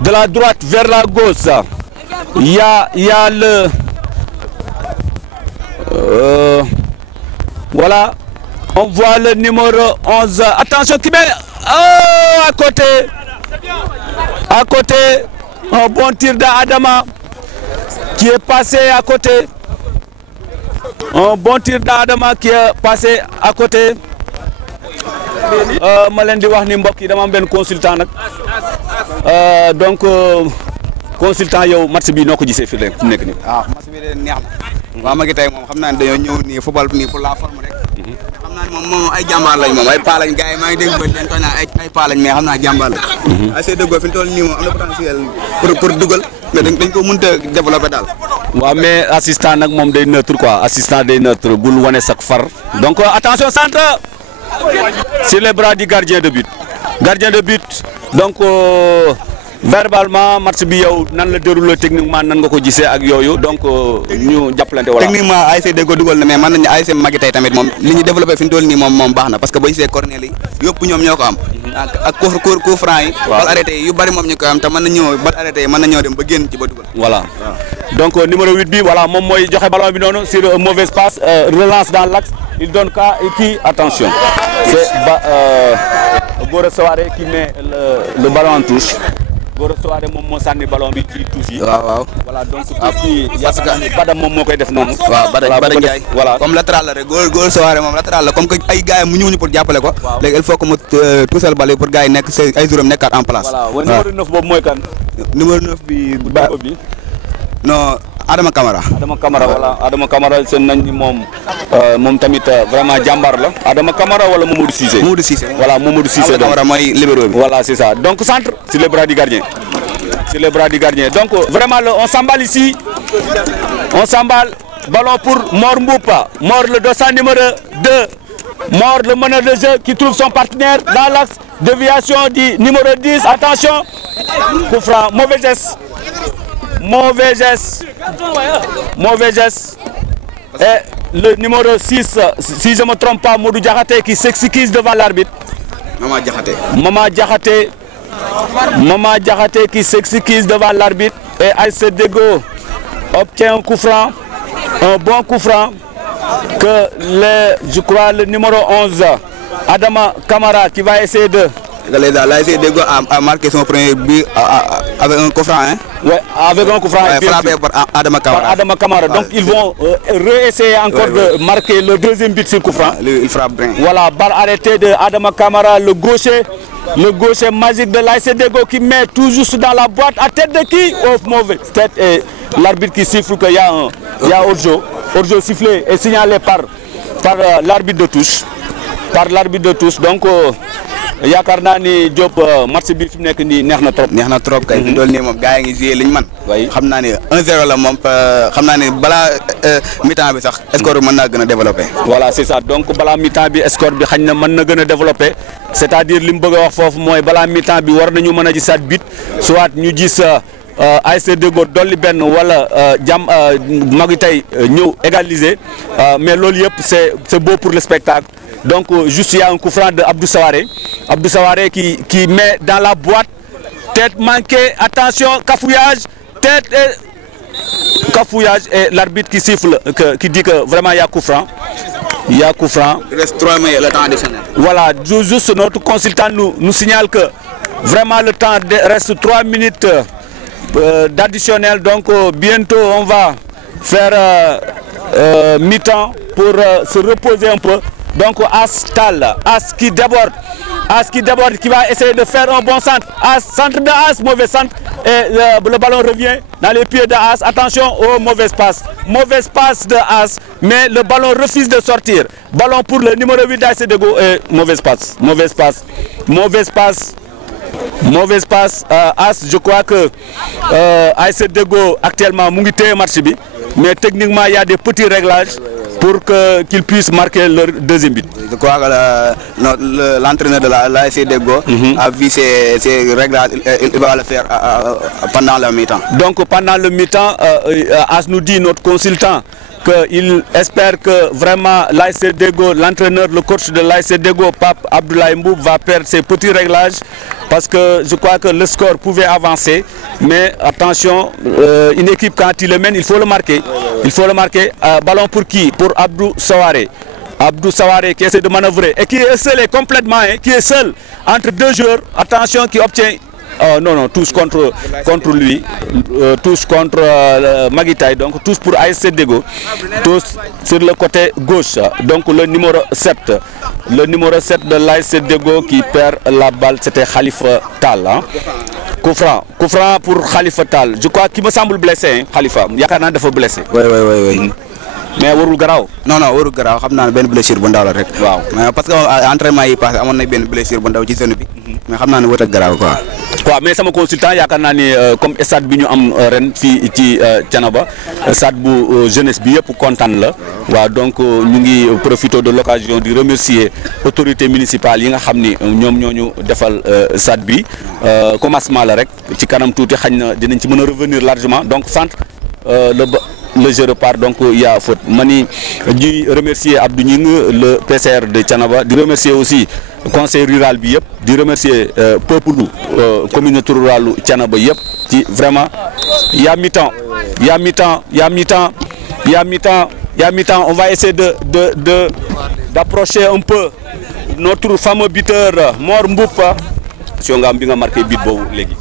de la droite vers la gauche. Il y a le... voilà, on voit le numéro 11. Attention qui met à côté, un bon tir d'Adama qui est passé à côté. Un bon tir d'Adama qui est passé à côté. Ma leen di wax ni mbokk yi dama am benn consultant nag donc consultant yow match bi noo ko gisee fi mu nekk nii. waaw match bi de neex na. waa Maguitaï moom xam naa ne dañoo ñëw nii football nii pour la forme rek. xam naa ne moom ay jàmbaar lañ moom ay paa lañ gars yi maa ngi dégg ba leen tooñ naa ay paa lañ mais xam naa jàmbaar lañ. ASC Deggo fi mu toll nii moom am na potentiel pour dugal mais dañ ko mënut a développer daal. waaw mais assistant nag moom day neutre quoi, assistant day neutre bul wane sak far. Donc attention centre sur les bras du gardien de but. Gardien de but donc verbalement match bi yow nan la déroulé techniquement nan nga ko gisee ak yooyu donc ñu jàppalante wala. techniquement ASC Deggo dugal na mais mën nañu ASC Maguitaï tamit moom li ñu développé fi mu toll nii moom baax na parce que boo gisee corner yi yëpp ñoom ñoo ko am. ak coup franc yi. waaw bal arrêté yi yu bari moom ñu ko am te mën na ñëw bal arrêté yi mën na ñëw dem ba génn ci ba dugal. Voilà donc numéro 8 bi voilà moom mooy joxe ballon bi noonu sur un mauvais passe relance dans l'axe il donne qui attention c'est Gora Souaré qui met le ballon en touche. Gora Souaré moom moo sànni ballon bi ci touche yi. waaw voilà donc kii yaakaar naa ne Bada moom moo koy def noonu. waaw Bada Ndiaye voilà comme latéral la rek Gora Souaré moom latéral la comme que ay gars yi mu ñëw pour jàppale ko. léegi il faut que mu tuusal bal pour gars yi nekk ay joueurs nekkaat en place. voilà numéro 9 boobu mooy kan. numéro 9 bi. non Adama Kamara. Voilà Adama Kamara seen nañ ni moom tamit vraiment jàmbaar la. Adama Kamara wala Mamadou Cissé. Voilà Mamadou Cissé. Adama Kamara mooy libéro bi. Voilà c'est ça donc centre sur les bras du gardien. Donc vraiment on s'emballe ici. On s'emballe. Ballon pour Mor Mboupa. Mor le dossard numéro 2. Mor le meneur de jeu qui trouve son partenaire dans l'axe. Déviation du numéro 10. Attention. Coup franc, mauvais geste. Et le numéro 6, si je ne me trompe pas, Modou Diakhaté qui s'excuse devant l'arbitre. Maman Diakhaté qui s'excuse devant l'arbitre. Et ASC Deggo obtient un coup franc, un bon coup franc. je crois le numéro 11, Adama Kamara, qui va essayer de... L'ASC Deggo a marqué son premier but avec un coup franc. Hein? Ouais, avec un coup franc. Frappé par Adama Kamara. Par Adama Kamara. Donc ils vont réessayer encore de marquer le deuxième but sur coup franc. Il frappe bien. Voilà, balle arrêtée de Adama Kamara, le gaucher magique de l'ASC Deggo qui met tout juste dans la boîte. À tête de qui? Oh, mauvais tête. Et l'arbitre qui siffle qu'il y a hors-jeu. Hors-jeu sifflé et signalé par l'arbitre de touche. Par l'arbitre de touche. Donc, yaakaar naa ni Diop match bi fi mu nekk nii neex na trop kay fi dool nii moom gars yi ngi joué li ñu man xam naa ne 1-0 la moom xam naa ne balaa mi-temps bi sax score bi mën naa gën a développé. Voilà c'est ça donc balaa mi-temps bi score bi xañ na mën na gën a développé c'est-à-dire li mu bëgg a wax foofu mooy balaa mi-temps bi war nañu mën a gisaat but soit ñu gis ASC Deggo dolli benn wala magi tey ñëw égaliser mais loolu yëpp c'est beau pour le spectacle. Donc juste il y a un coup franc de Abdou Sawaré qui met dans la boîte, tête manquée, attention, cafouillage, cafouillage et l'arbitre qui siffle, qui dit que vraiment il y a coup franc. Il y a coup franc. Il reste 3 minutes le temps additionnel. Voilà, juste notre consultant nous signale que vraiment le temps reste 3 minutes d'additionnel. Donc bientôt on va faire mi-temps pour se reposer un peu. Donc As qui déborde, qui va essayer de faire un bon centre. Centre de As, mauvais centre. Et le ballon revient dans les pieds de As. Attention au mauvais passe. Mauvaise passe de As, mais le ballon refuse de sortir. Ballon pour le numéro 8 d'ASC Deggo et mauvaise passe. As, je crois que ASC Deggo actuellement mu ngi téye match bi, mais techniquement il y a des petits réglages pour qu'ils puissent marquer leur deuxième but. Je crois que l'entraîneur de l'ASC Deggo a vu ces réglages, il va le faire pendant le mi-temps. Donc pendant le mi-temps, As nous dit notre consultant qu'il espère que vraiment l'ASC Deggo, l'entraîneur, le coach de l'ASC Deggo, Pape Abdoulaye Mboub, va faire ces petits réglages parce que je crois que le score pouvait avancer. Mais attention, une équipe quand il le mène, il faut le marquer. Il faut le marquer. Ballon pour qui? Pour Abdou Sawaré. Abdou Sawaré qui essaie de manœuvrer et qui est seul complètement, qui est seul entre deux joueurs. Attention, qui obtient... non, tous contre lui, tous contre Magitaï, donc tous pour ASC Deggo, tous sur le côté gauche. Donc le numéro 7 de l'ASC Deggo qui perd la balle, c'était Khalifa Tal. Hein. Coup franc pour Khalifa Tal. Je crois qu'il me semble blessé, hein, Khalifa. Il y a qu'un an de blessé. Oui. Mais warul garaaw. Non warul garaaw xam naa ne benn blessure bu ndaw la rek. waaw mais parce que entraînement yi passé amoon na benn blessure bu ndaw ci zone bi. mais xam naa ne wut ak garaaw quoi. waaw mais sama consultant yaakaar naa ni comme stade bi ñu am ren fii ci Thiénaba stade bu jeunesse bi yëpp kontaan la. waaw donc ñu ngi profité de l'occasion di remercier autorités municipales yi nga xam ni ñoom ñoo ñu defal stade bi commencement la rek ci kanam tuuti xañ na dinañ ci mën a revenir largement donc centre le jeu repart donc il y a faute mani di remercier Abdou Ning le PCR de Thiénaba di remercier aussi conseil rural bi yëpp di remercier peuple communauté rurale Thiénaba yëpp ci vraiment il y a mi-temps on va essayer d'approcher un peu notre fameux buteur Mor Mboup si nga am bi nga marqué but boobu léegi.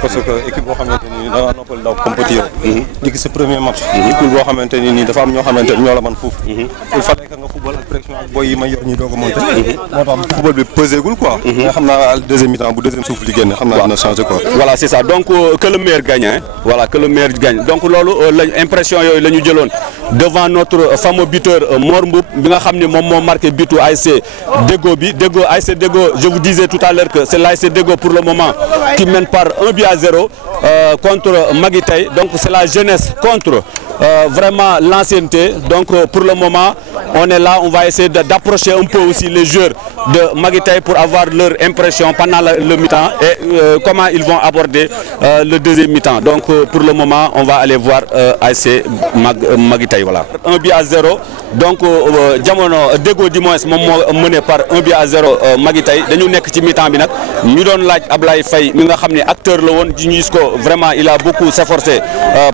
parce que équipe boo xamante ni da nga noppal ndaw compétir di gis sa premier match équipe boo xamante ni nii dafa am ñoo xamante ni ñoo la man foofu il fallait que nga football ak pression ak boy yi may yor ñi doog a monté moo tax football bi peségul quoi mais xam naa deuxième mi-temps bu deuxième souffle li génne xam naa dina changer quoi voilà c'est ça donc que le meilleur gagne hein. Voilà que le meilleur gagne donc loolu impression yooyu la ñu jëloon devant notre fameux buteur Mor Mboup bi nga xam ne moom moo marqué butu ASC Deggo bi ASC Deggo je vous disais tout à l'heure que c'est l'ASC Deggo pour le moment qui mène par 1-0 contre Magitaï. Donc c'est la jeunesse contre vraiment l'ancienneté. Donc pour le moment on est là, on va essayer d'approcher un peu aussi les joueurs de Maguitaï pour avoir leur impression pendant le mi-temps et comment ils vont aborder le deuxième mi-temps. Donc pour le moment, on va aller voir ASC Maguitaï. Voilà. 1-0. Donc jamono Déggo du moins moom moo mené par 1-0 Maguitaï dañu nekk ci mi-temps bi nag ñu doon laaj Ablaye Faye mi nga xam ne acteur la woon di ñu gis ko vraiment il a beaucoup s'efforcé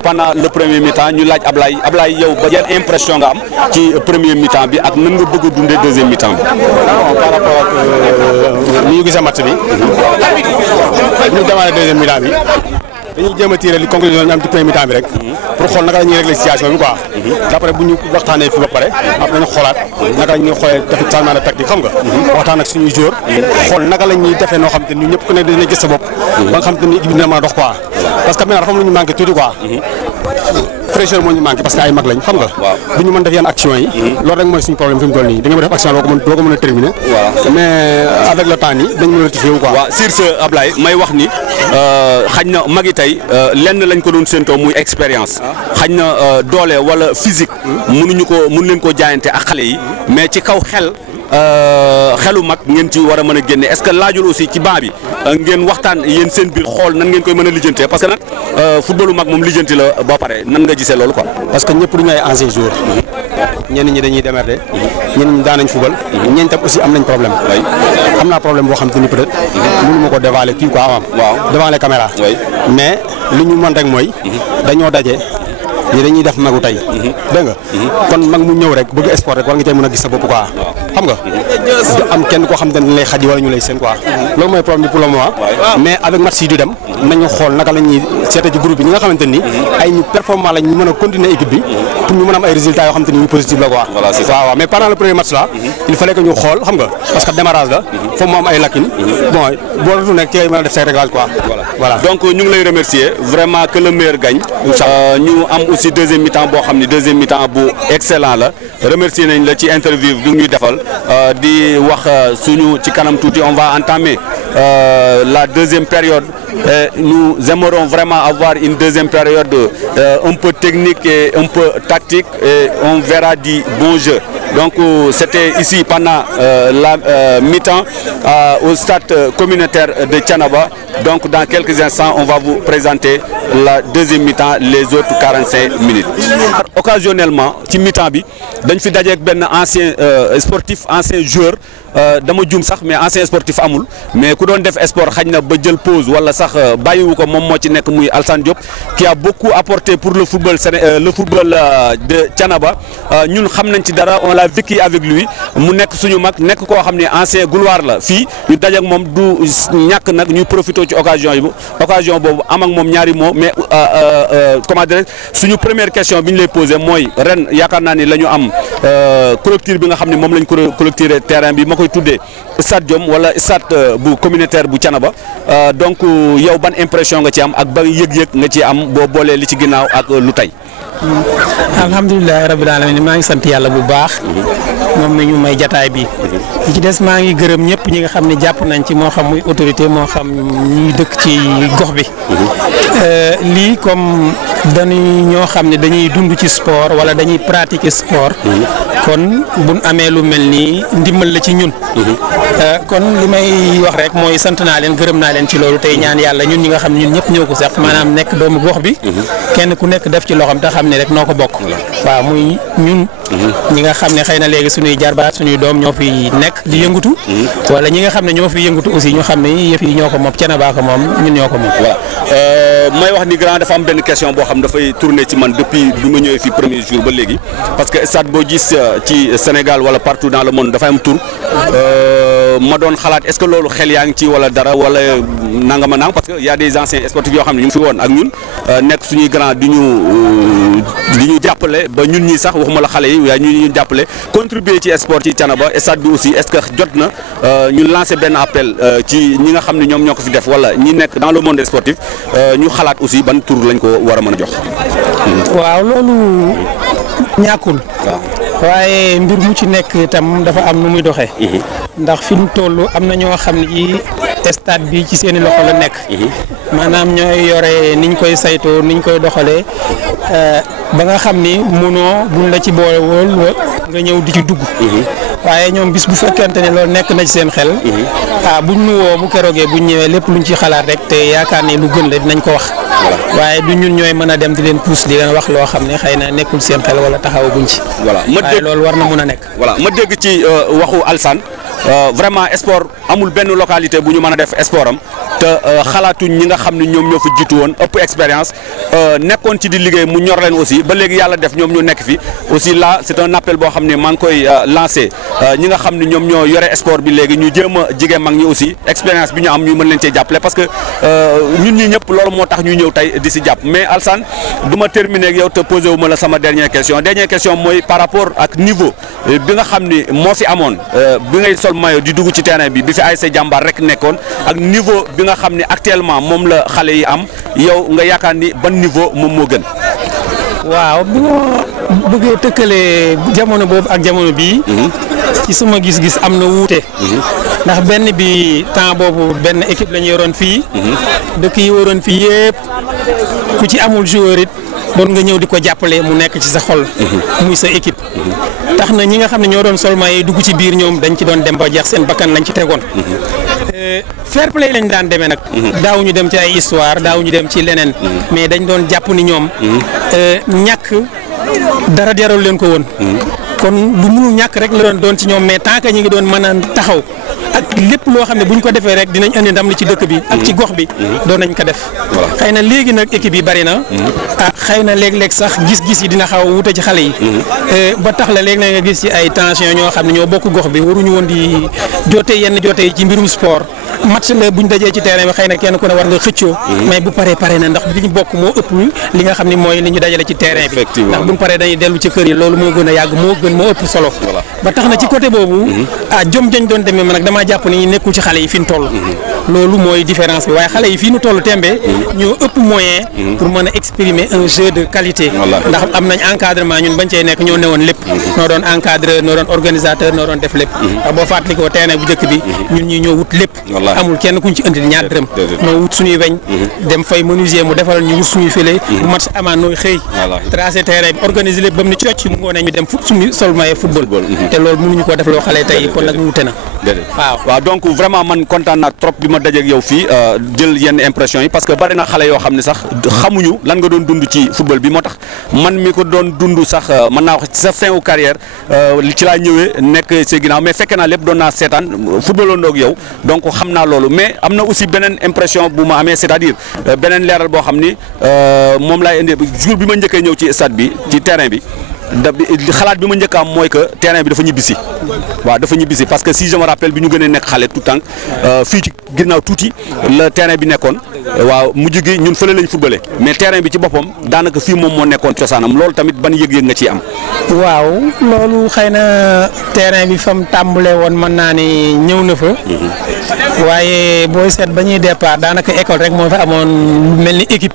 pendant le premier mi-temps ñu laaj Ablaye yow ba yan impression nga am ci premier mi-temps bi ak nan nga bëgg a dundee deuxième mi-temps bi. par rapport ak ni ñu gisee match bi ñu démarré deuxième mi-temps bi dañuy jéem a tirer li conclusion ñu am ci premier mi-temps bi rek pour xool naka la ñuy régler situation bi quoi. d'après bu ñu waxtaanee fii ba pare après nañu xoolaat naka la ñuy xoolee def changement de tactique xam nga. waxtaan ak suñuy joueurs xool naka la ñuy defee noo xam te ni ñëpp ku nekk dina gis sa bopp. ba nga xam te ni équipe bi dina mën a dox quoi. parce que maintenant dafa am lu ñu manqué tuuti quoi. pression moo ñu manqué parce que ay mag lañ xam nga. du ñu mën def yenn action yi. loolu rek mooy suñu problème fi mu toll nii da nga def action doo ko mën a terminer. mais avec le temps nii dañ mën a rectifier wu quoi. waaw sur ce Ablaye may wax ni xañ na Maguitaï lenn lañ ko doon séentoo muy expérience. xañ na doole wala physique. mënu leen koo jaayante ak xale yi mais ci kaw xelu mag ngeen ci war a mën a génne est-ce que laajul aussi ci banc bi ngeen waxtaan yéen seen biir xool nan ngeen koy mën a lijjantee parce que nag footballu mag moom lijjanti la ba pare nan nga gisee loolu quoi. parce que ñëpp duñu ay anciens joueurs. ñenn ñi dañuy démerder. ñenn ñi daan nañ football. ñenn tam aussi am nañ problème. am naa problème boo xam te ni peut-être. mënu ma ko dévaler kii quoi am. devant les caméras. mais li ñu mën rek mooy. dañoo daje. ñi dañuy def magu tey. dégg nga. kon mag mu ñëw rek bëgg sport rek war nga cee mën a gis sa bopp quoi. xam nga. du am kenn koo xam te ne lay xaji wala ñu lay seen quoi. loolu mooy problème bi pour le moment. mais avec match yi du dem. nañu xool naka la ñuy seete ci groupe bi ñi nga xamante ni. ay ñu performant lañ ñu mën a continuer équipe bi. pour ñu mën a am ay résultats yoo xamante ni yu positif la quoi. waaw mais pendant le premier match là. il fallait que ñu xool xam nga parce que démarrage la. foofu mu am ay lacunes. bon boo retourné nekk ci ngay mën a def say réglage quoi. voilà donc ñu ngi lay remercier vraiment que le meilleur gagne. ñu am aussi deuxième mi-temps boo xam ni deuxième mi-temps bu excellent la remercier nañ la ci interview bi ñuy defal di wax suñu ci kanam tuuti on va entamer la deuxième période. Nous aimerons vraiment avoir une deuxième période un peu technique et un peu tactique et on verra du bon jeu. Donc c'était ici pendant la mi-temps au stade communautaire de Thiénaba. Donc dans quelques instants on va vous présenter la deuxième mi-temps, les autres 45 minutes. Occasionnellement ci mi-temps bi dañ fi dajeek benn ancien sportif ancien joueur dama juum sax mais ancien sportif amul mais ku doon def sport xañ na ba jël pause wala sax bàyyiwu ko moom moo ci nekk muy Alassane Diop qui a beaucoup apporté pour le football de Thiénaba ñun xam nañ ci dara on l'a vécu avec lui mu nekk suñu mag nekk koo xam ne ancien gloire la fii ñu dajeek moom du ñàkk nag ñuy profité ci occasion boobu am ak moom ñaari mots mais comment dire suñu première question bi ñu lay posé mooy ren yaakaar naa ni la ñu am clôture bi nga xam ne moom lañ ko clôturer terrain bi ma koy tuddee stade Diom wala stade bu communautaire bu Thiénaba donc yow ban impression nga ci am ak ban yëg-yëg nga ci am boo boolee li ci ginnaaw ak lu tey. alhamdulilah rabbil alamin maa ngi sant yàlla bu baax. moom mi ñu may jataay bi. li ci des maa ngi gërëm ñëpp ñi nga xam ne jàpp nañ ci moo xam muy autorité moo xam ñuy dëkk ci gox bi. lii comme dañuy ñoo xam ne dañuy dund ci sport wala dañuy pratiquer sport. kon buñ amee lu mel nii ndimbal la ci ñun. kon li may wax rek mooy sant naa leen gërëm naa leen ci loolu tey ñaan yàlla ñun ñi nga xam ne ñun ñëpp ñoo ko seq maanaam nekk doomu gox bi. kenn ku nekk def ci loxoom te xam ne rek noo ko bokk. waaw muy ñun. ñi nga xam ne xëy na léegi suñuy jarbaat suñuy doom ñoo fi nekk di yëngatu. wala ñi nga xam ne ñoo fi yëngatu aussi ñu xam ne yëf yi ñoo ko moom Thiénaba ko moom ñun ñoo ko moom. voilà may wax ni grand dafa am benn question boo xam dafay tourner ci man depuis bi ma ñëwee fii premier jour ba léegi parce que stade boo gis ci Sénégal wala partout dans le monde dafay am tour ma doon xalaat est-ce que loolu xel yaa ngi ci wala dara wala nanga ma nang parce que y a des anciens sportifs yoo xam ne ñu ngi fi woon ak ñun nekk suñuy grand di ñu jàppale ba ñun ñii sax waxuma la xale yi waaye ñu jàppale contribuer ci sport ci Thiénaba stade bi aussi est-ce que jot na ñu lancer benn appel ci ñi nga xam ne ñoom ñoo ko fi def wala ñi nekk dans le monde sportif ñu xalaat aussi ban tour lañ ko war a mën a jox. waaw loolu ñàkkul. waaye mbir mu ci nekk itam dafa am nu muy doxee. ndax fi mu toll am na ñoo xam ne stade bi ci seeni loxo la nekk. maanaam ñooy yore niñ koy saytoo niñ koy doxalee ba nga xam ni munoo buñ la ci boole woon nga ñëw di ci dugg. waaye ñoom bis bu fekkente ne loolu nekk na ci seen xel. buñ nu woo bu keroogee buñ ñëwee lépp luñ ci xalaat rek te yaakaar ne lu gën la dinañ ko wax. waaye du ñun ñooy mën a dem di leen pousse di leen wax loo xam ne xëy na nekkul seen xel wala taxawaguñ ci. waaye loolu war na mun a nekk. voilà ma dégg ci waxu Alassane vraiment sport amul benn localité bu ñu mën a def sport am te xalaatuñ ñi nga xam ne ñoom ñoo fa jiitu woon ëpp expérience nekkoon ci di liggéey mu ñor leen aussi ba léegi yàlla def ñoom ñu nekk fi aussi là c'est un appel boo xam ne maa ngi koy lancé ñi nga xam ne ñoom ñoo yore sport bi léegi ñu jéem a jigéen mag ñi aussi expérience bi ñu am ñu mën leen cee jàppale parce que ñun ñi ñëpp loolu moo tax ñu ñëw tey di si jàpp mais Alassane du ma terminer ak yow te posé wu ma la sama dernière question mooy par rapport ak niveau bi nga xam ni moo fi amoon bi ngay sol maillot di dugg ci terrain bi fi ASC Jàmbaar rek nekkoon ak niveau bi nga xam ne actuellement moom la xale yi am yow nga yaakaar ni ban niveau moom moo gën. waaw bu ma bëggee tëkkalee jamono boobu ak jamono bii. ci suma gis-gis am na wuute. ndax benn bi temps boobu benn équipe la ñu yoroon fii. dëkk yi waroon fii yëpp ku ci amul joueur it doon nga ñëw di ko jàppale mu nekk ci sa xol. muy sa équipe. tax na ñi nga xam ne ñoo doon sol maillot dugg ci biir ñoom dañ ci doon dem ba jeex seen bakkan lañ ci tegoon. fair play lañ daan demee nag. daawuñu dem ci ay histoire daawuñu dem ci leneen. mais dañ doon jàpp ni ñoom. ñàkk dara jaral leen ko woon. kon lu mënul ñàkk rek la doon ci ñoom mais tant que ñu ngi doon mën a taxaw ak lépp loo xam ne bu ñu ko defee rek dinañ indi ndam li ci dëkk bi ak ci gox bi doon nañ ko def. xëy na léegi nag équipe yi bari na. xëy na léeg-léeg sax gis-gis yi dina xaw a wute ci xale yi. ba tax la léegi na nga gis ci ay tension ñoo xam ne ñoo bokk gox bi waruñu woon di jotee yenn jotee ci mbirum sport. match la buñ dajee ci terrain bi xëy na kenn ku ne war nga xëccoo. mais bu paree pare na ndax li ñu bokk moo ëpp li nga xam ne mooy li ñu dajale ci terrain bi. ndax buñ paree dañuy dellu ci kër yi loolu moo gën a yàgg moo ëpp solo. ba tax na ci côté boobu. jom jañ doon demee man nag damaa jàpp ni nekkul ci xale yi fi ñu toll. loolu mooy différence bi waaye xale yi fii nu toll tembe ñoo ëpp moyen pour mën a exprimer un jeu de qualité. ndax am nañ encadrement ñun bañ cey nekk ñoo newoon lépp. noo doon encadreur noo doon organisateur noo doon def lépp. ndax boo fàttalikoo terrain bu njëkk bi ñun ñi ñoo wut lépp. amul kenn kuñ ci indil ñaar dërëm. noo wut suñuy weñ dem fay menuisier mu defaral ñu wut suñuy file bu match amaan nooy xëy tracé terrain bi organiser lépp ba mu ni cocc mu ngoonee ñu dem suñu sol maye football te loolu mënuñu ko def loo xale tey kon nag wute na waaw donc vraiment man kontaan naa trop bi ma dajeeg yow fii jël yenn impression yi parce que bari na xale yoo xam ne sax xamuñu lan nga doon dund ci football bi moo tax man mi ko doon dund sax mën naa wax ci sa fin wu carrière ci laa ñëwee nekk ci ginnaaw mais fekke naa lépp doon naa seetaan footballoon ak yow donc xam naa loolu mais am na aussi beneen impression bu ma amee c'est-à-dire beneen leeral boo xam ni moom laay indi jour bi ma njëkkee ñëw ci stade bi ci terrain bi xalaat bi ma njëkk am mooy que terrain bi dafa ñibbisi waaw dafa ñibbisi parce que si je me rappelle bi ñu gënee nekk xale tout temps fii ci ginnaaw tuuti la terrain bi nekkoon waaw mujj gi ñun fële lañ footballé mais terrain bi ci boppam daanaka fii moom moo nekkoon cosaanam loolu tamit ban yëg-yëg nga ciy am. waaw loolu xëy na terrain bi fa mu tàmbalee woon mën naa ni ñëw na fa. waaye booy seet ba ñuy départ daanaka école rek moo fa amoon mel ni équipe.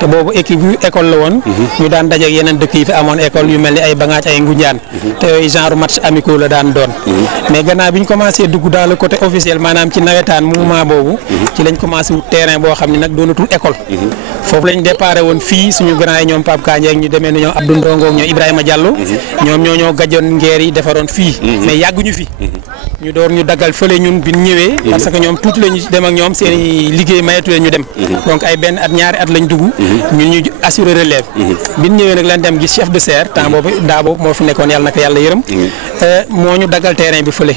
te boobu équipe yu école la woon. ñu daan dajeeg yeneen dëkk yi fi amoon école yu mel ni ay Bangaaj ay Ngunjaan. te yooyu genre match amicaux la daan doon. mais gannaaw bi ñu commencé dugg dans le côté officiel maanaam ci nawetaan mouvement boobu. ci lañ commencé wut terrain boo xam ne nag doonatul école. foofu lañ déparé woon fii suñu grand yi ñoom Pape Kandia ak ñu demee ni ñoom Abdou Ndongo ak ñoom Ibrahima Diallo. ñoom ñoo gajoon ngeer yi defaroon fii. mais yàgguñu fi. ñu door ñu daggal fële ñun bi ñu ñëwee. parce que ñoom tuuti lañu dem ak ñoom seen i liggéey mayatu leen ñu dem. donc ay benn at ñaari at lañ dugg. ñun ñu assurer relève. bi ñu ñëwee nag lañ dem gis chef de serre temps boobu daa boobu moo fi nekkoon yàlla na ko yàlla yërëm. moo ñu daggal terrain bi fële.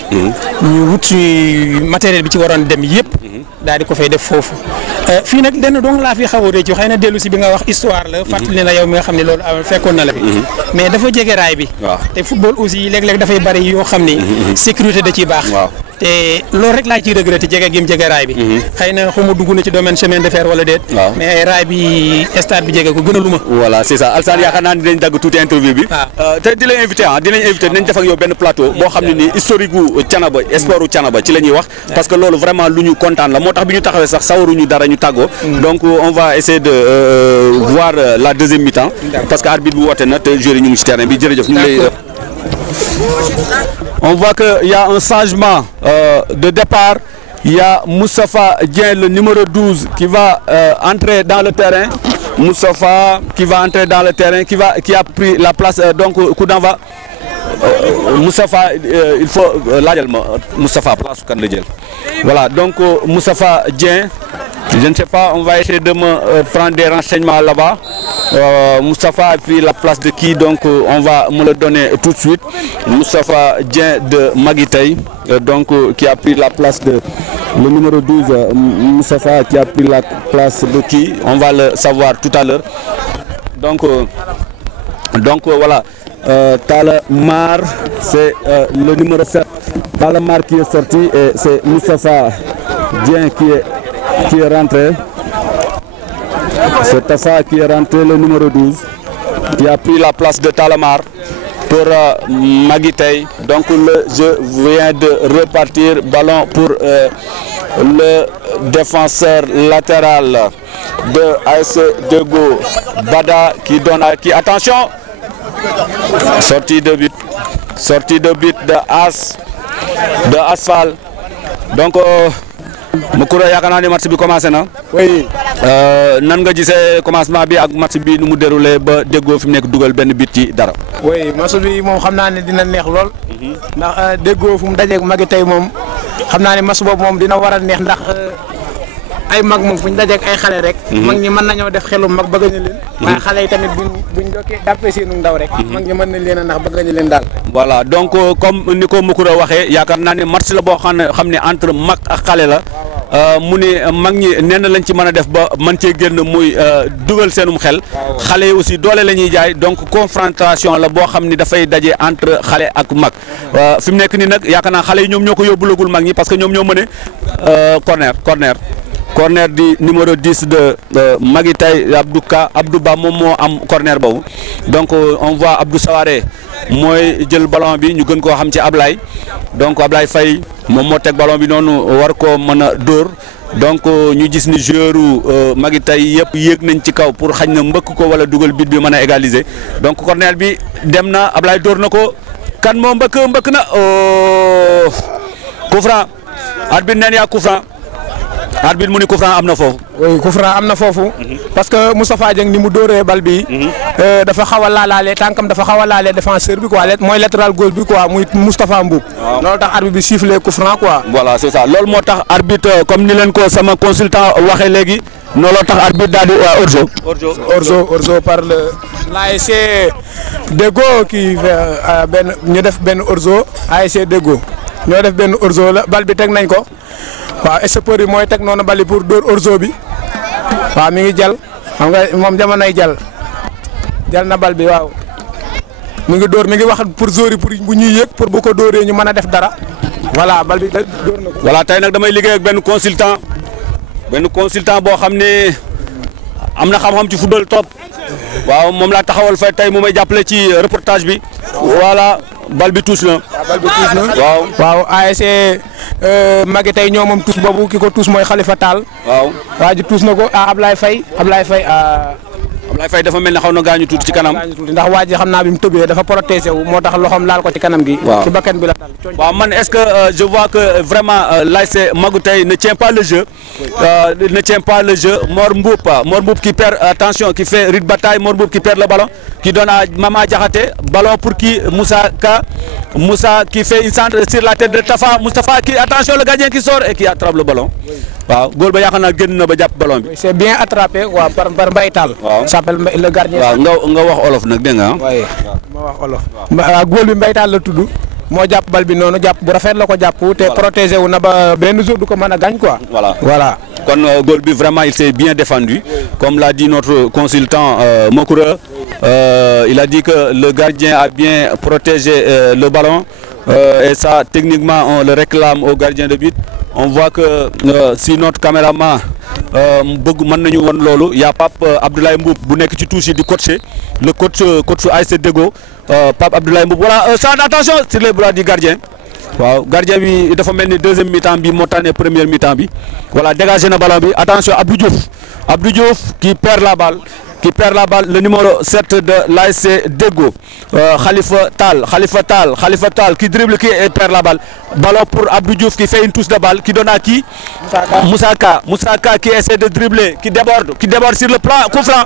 ñu wut suñuy matériel bi ci waroon dem yëpp. daal di ko fay def foofu fii nag lenn dong laa fi xaw a réccu xëy na dellu si bi nga wax histoire la fàttali na yow mi nga xam ne loolu fekkoon na la fi mais dafa jege raay bi te football aussi léeg-léeg dafay bari yoo xam ni sécurité da ciy baax te loolu rek laa ciy regretté jege gi mu jege raay bi xëy na xaw ma dugg na ci domaine chemin de fer wala déet mais raay bi stade bi jege ko gën a lu ma voilà c'est ça Alassane yaakaar naa ni dinañ dagg tuuti interview bi te di lay invité dinañ def ak yow benn plateau boo xam ne nii historique gu Thiénaba sport u Thiénaba ci la ñuy wax parce que loolu vraiment lu ñu kontaan la moo tax bi ñu taxawee sax sawaruñu dara ñu tàggoo donc on va essayer de voir la deuxième mi-temps parce que arbitre bi woote na te joueurs yi ñu ngi ci terrain bi jërëjëf ñu ngi lay on voit que y a un changement de départ Il y a Moustapha Dien, le numéro 12, qui va entrer dans le terrain. Moustapha qui va entrer dans le terrain, qui a pris la place, donc coup d'envoi. Moustapha, il faut Moustapha place kan la jël. Voilà, donc Moustapha Dien, je ne sais pas, on va essayer de me prendre des renseignements là-bas. Moustapha a pris la place de qui, donc on va me le donner tout de suite. Moustapha Dien de Maguitay, donc qui a pris la place de le numéro 12, Moustapha qui a pris la place de qui, on va le savoir tout à l'heure. Donc voilà, Talamar, c'est le numéro 7. Talamar qui est sorti et c'est Moustapha Dien qui est rentré. C'est Tafa qui est rentré, le numéro 12, qui a pris la place de Talamar pour Maguitay. Donc le jeu vient de repartir, ballon pour le défenseur latéral de AS Deggo, Bada, qui donne à qui, attention, sortie de but de Asfal. Donc Moukura yaakaar naa ne match bi commencé na. oui. nan nga gisee commencement bi ak match bi nu mu déroulé ba Deggo fi mu nekk dugal benn bit ci dara. oui match bi moom xam naa ne dina neex lool. ndax Deggo fu mu dajeeg Maguitay moom xam naa ne match boobu moom dina war a neex ndax ay mag moom fu ñu dajeeg ay xale rek. mag ñi mën nañoo def xelum mag bëgg ñu leen. waaye xale yi tamit buñ dokkee jàppee seenu ndaw rek. mag ñi mën nañ leen a ndax bëgg ñu leen daal. voilà donc comme ni ko Moukura waxee yaakaar naa ne match la boo xam ne entre mag ak xale la. mu ne mag ñi nee na lañ ci mën a def ba mën cee génn muy dugal seenum xel. xale yi aussi doole la ñuy jaay donc confrontation la boo xam ni dafay daje entre xale ak mag. fi mu nekk nii nag yaakaar naa xale yi ñoom ñoo ko yóbbulagul mag ñi parce que ñoom ñoo mëne corner di numéro 10 de Maguitay Abdou Ba moom moo am corner boobu donc on voit Abdou Sawaré mooy jël ballon bi ñu gën koo xam ci Ablaye donc Ablaye Faye moom moo teg ballon bi noonu war koo mën a dóor donc ñu gis ni joueuru Maguitay yëpp yéeg nañ ci kaw pour xañ na mbëkk ko wala dugal bit bi mën a égaliser donc corner bi dem na Ablaye dóor na ko kan moo mbëkk na coup franc arbitre neen yaa coup franc arbitre mu ni coup franc am na foofu. oui coup franc am na foofu. parce que Moustapha Dieng ni mu dóoree bal bi. dafa xaw a laalaale tànkam dafa xaw a laale défenseur bi quoi mooy latéral gauche bi quoi muy Moustapha Mboub. waaw loolu tax arbitre bi sifflé coup franc quoi. voilà c'est ça loolu moo tax arbitre comme ni leen ko sama consultant waxee léegi noonu tax arbitre daal di hors-jeu par l'ASC Deggo qui benn ñu def benn hors-jeu ASC Deggo ñoo def benn hors-jeu la bal bi teg nañ ko. waaw stoppeur yi mooy teg noonu bali pour dóor orzo bi waaw mi ngi jàll xam nga moom jamonoy jàll na bal bi waaw mi ngi dóor mi ngi wax pour zori pour bu ñuy yëg pour bu ko dóoree ñu mën a def dara voilà bal bi dóor na ko. voilà tey nag damay liggéey ak benn consultant boo xam ne am na xam-xam ci football top waaw moom laa taxawal fa tey mu may jàppale ci reportage bi voilà bal bi tuus na. waaw ASC Maguitay ñoo moom tuus boobu ki ko tuus mooy Khalifa Tall. waa ji tuus na ko Ablaye Faye dafa mel ne xaw na gaañu tuuti ci kanam. ndax waa ji xam naa bi mu tëbee dafa protégé wu moo tax loxoom laal ko ci kanam gi. ci bakkan bi la dal. waaw man est-ce que je vois que vraiment l'ASC Maguitay ne tient pas le jeu. Mor Mboup qui perd attention qui fait rude bataille Mor Mboup qui perd le ballon qui donne à Mama Diakhaté ballon pour qui Moussa qui fait une centre sur la tête de Tafa Moustapha qui attention le gardien qui sort et qui attrape le ballon. waaw góol ba yaakaar naa génn na ba jàpp ballon bi. c'est bien attrapé quoi par Mbaye Tall. waaw s'appelle le gardien. waaw nga wax olof nag dégg nga waaye ma wax olof. góol bi Mbaye Tall la tudd moo jàpp bal bi noonu jàpp bu rafet la ko jàpp. te protégé wu na ba benn jour du ko mën a gañ quoi. voilà kon góol bi vraiment il s'est bien défendu comme l'a dit notre consultant Moukura il a dit que le gardien a bien protégé le ballon et ça techniquement on le réclame au gardien de but. On voit que si notre caméraman bëgg mën nañu woon loolu y a Pape Abdoulaye Mboub bu nekk ci touche yi di coacher le coach ASC Deggo Pape Abdoulaye Mboub voilà centre attention sur les bras du gardien waaw gardien bi dafa mel ni deuxième mi-temps bi moo tànnee première mi-temps bi voilà dégagé na ballon bi attention Abdou Diouf qui perd la balle qui perd la balle, le numéro 7 de l'ASC Deggo. Khalifa Tal qui dribble, qui perd la balle. Ballon pour Abdou Diouf qui fait une touche de balle, qui donne à qui? Moussa Ka qui essaie de dribbler, qui déborde sur le plan, coup franc,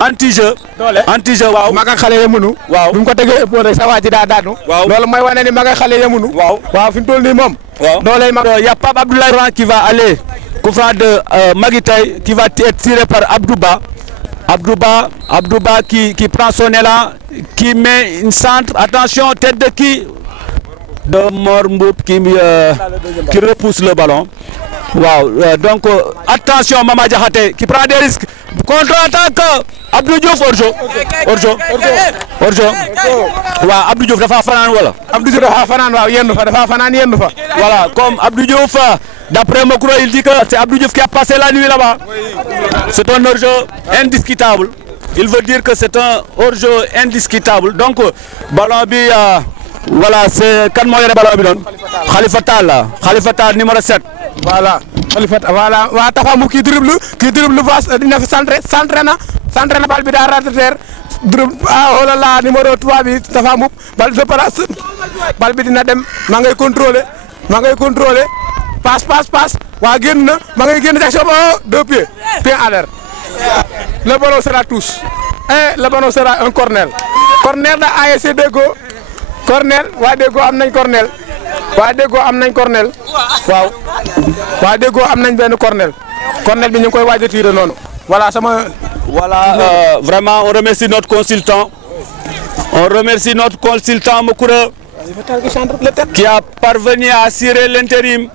anti-jeu waaw. Maga xale yemunu. waaw bu mu ko tegee ëppoon rek sa waa ji daa daanu. waaw loolu mooy wane ni maga xale yemunu. waaw fi mu toll nii moom. waaw dooley mag. Il y a Pape Abdoulaye Ran qui va aller. Coup franc de Magitay qui va être tiré par Abdouba qui prend son élan, qui met une centre. Attention, tête de qui? De Mor Mboup qui repousse le ballon. Wow. Donc attention, Mama Diakhaté qui prend des risques. Contre-attaque. Abdou Diouf hors-jeu. Waaw Abdou Diouf dafa fanaan wala. Abdou Diouf dafa fanaan waaw yendu fa. Voilà, comme Abdou Diouf, d'après Mokro, il dit que c'est Abdou Diouf qui a passé la nuit là-bas. C'est un hors-jeu indiscutable. Il veut dire que c'est un hors-jeu indiscutable. Donc ballon bi voilà, c'est kan moo yore ballon bi doon. Khalifa Tal numéro 7. Voilà. Voilà, waa Tafa Mboup qui dribble va dina centré na bal bi daa raté terre dribble oh là là numéro 3 bi Tafa Mboup bal bi dina dem ma ngay contrôler passe waa génn na ma ngay génn action ba 2 pieds en l'air. Le ballon sera touche et le ballon sera un corner de ASC Deggo. Corner waa Deggo am nañ corner. Waa Deggo am nañ benn corner bi ñu ngi koy waaj a tirer noonu. Voilà vraiment on remercie notre consultant. Mokoura qui a parvenu à assurer l'intérim.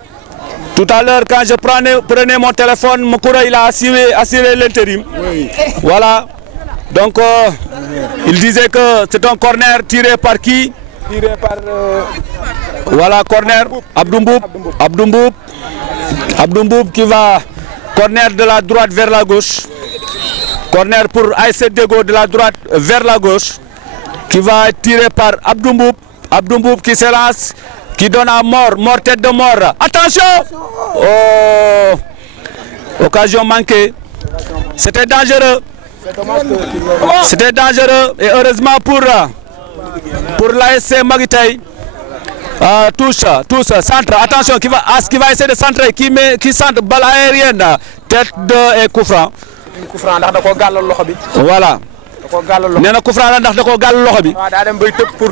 Tout à l'heure quand je prenais mon téléphone, Mokoura il a assuré l'intérim. Oui. Voilà. Donc il disait que c'est un corner tiré par qui? Voilà, corner, Abdou Mboup qui va corner de la droite vers la gauche. Corner pour ASC Deggo de la droite vers la gauche. Qui va être tiré par Abdou Mboup qui s'élance, qui donne à Mor, tête de Mor. Attention! Oh! Occasion manquée. C'était dangereux et heureusement pour l'ASC Magitay. Touche, centre, attention, qui va essayer de centrer, qui centre, balle aérienne, tête de et coup franc. ndax da koo gàllal loxo bi. Voilà. nee na coup franc la ndax da koo gàll loxo bi. waaw daa dem bay tëb pour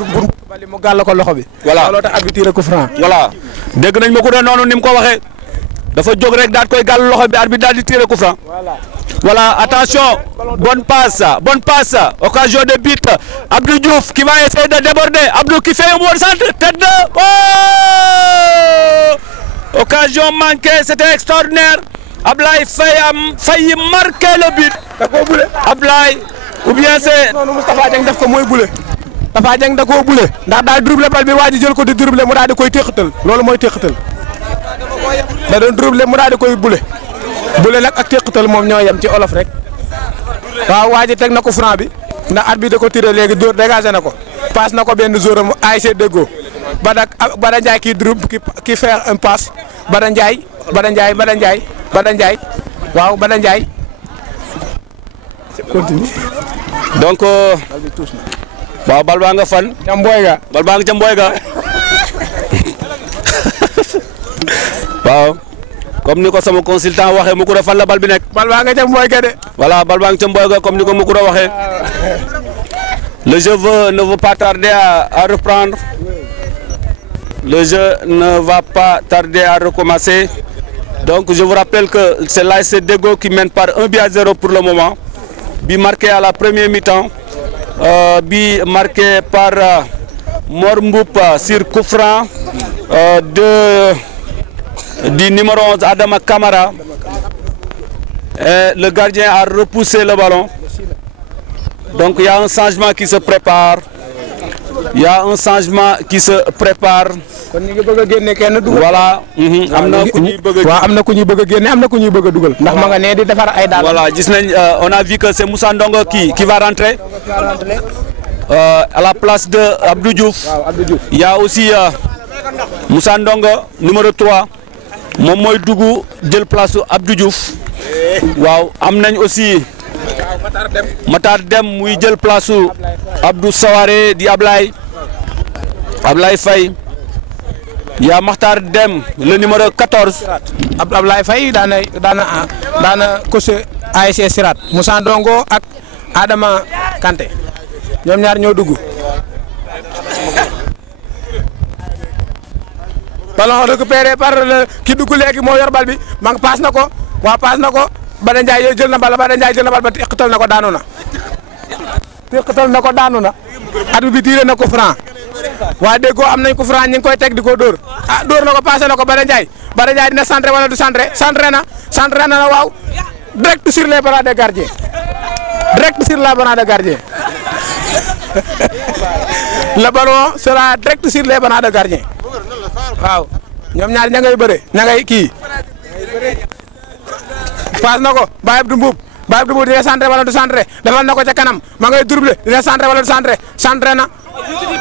bali mu gàll ko loxo bi. voilà looloo tax arbitre tiré coup franc. voilà dégg nañ ma ko doon noonu ni mu ko waxee dafa jóg rek daal koy gàll loxo bi arbitre daal di tiré coup franc. Voilà, attention, bonne passe, occasion de but. Abdou Diouf qui va essayer de déborder. Abdou qui fait un bon centre, tête de. Oh! Occasion manquée, c'était extraordinaire. Ablaye failli marquer le but. Ablaye, ou bien c'est. Non, Moustapha Dieng def ko mooy bule. Moustapha Dieng da koo bule. Ndax daal dribble bal bi waa ji jël ko di dribble mu daal di koy téqatal. Loolu mooy téqatal. Da doon dribble mu daal di koy bule. Bule nag ak téqatal moom ñoo yem ci olof rek. Waaw waa ji teg na ko franc bi. Ndax arbitre da ko tiré léegi dóor dégagé na ko. Passe na ko benn joueur mu ASC Deggo. Bada Ndiaye qui dribble qui fait un passe. Bada Ndiaye. Waaw Bada Ndiaye. Continue. Donc waaw bal baa nga fan. Ca Mboy ga. Bal baa nga ca Mboy ga. Waaw. Comme ni ko sama consultant waxee mu ko fan la bal bi nekk. Bal baa nga ca Mboy ga de. Voilà bal baa nga ca Mboy ga comme ni ko mu ko waxee. Le jeu ne veut pas tarder à reprendre. Le jeu ne va pas tarder à recommencer. Donc je vous rappelle que c'est l'ASC Deggo qui mène par 1-0 pour le moment. But marqué à la première mi-temps. But marqué par Mor Mboup sur coup franc du numéro 11 Adama Kamara. Et le gardien a repoussé le ballon. Donc il y a un changement qui se prépare. Kon ñu ngi bëgg a génne kenn dugal. Voilà. Am na ku ñuy bëgg a. waaw am na ku ñuy bëgg a génne am na ku ñuy bëgg a dugal. ndax ma nga nee di defar ay daal. Voilà gis nañ on a vu que c'est Moussa Ndongo qui va rentrer. À la place de Abdou Diouf. waaw Abdou Diouf. Il y a aussi Moussa Ndongo numéro 3 moom mooy dugg jël place su Abdou Diouf. waaw am nañ aussi Matar Dem muy jël place su Abdou Sawaré di Ablaye Faye yaa Matar Dem le numéro 14. Ablaye Faye daana coché ASC Sirat Moussa Ndongo ak Adama Kanté ñoom ñaar ñoo dugg. ballon récupéré par le ki dugg léegi moo yor bal bi ma paas na ko paas na ko Bada Ndiaye jël na bal ba teqatal na ko daanu na arbitre bi tiré na ko franc waa déggoo am nañ ko franc ñi ngi koy teg di ko dóor dóor na ko passé na ko Bada Ndiaye dina centré wala du centré centré na waaw direct sur les bras des gardiens le ballon sera direct sur les bras des gardiens waaw ñoom ñaar ña ngay bëre ña ngay kii paas na ko Baye Abdou Mboub dina centré wala du centré defal na ko ca kanam ma ngay dribblé dina centré wala du centré centré na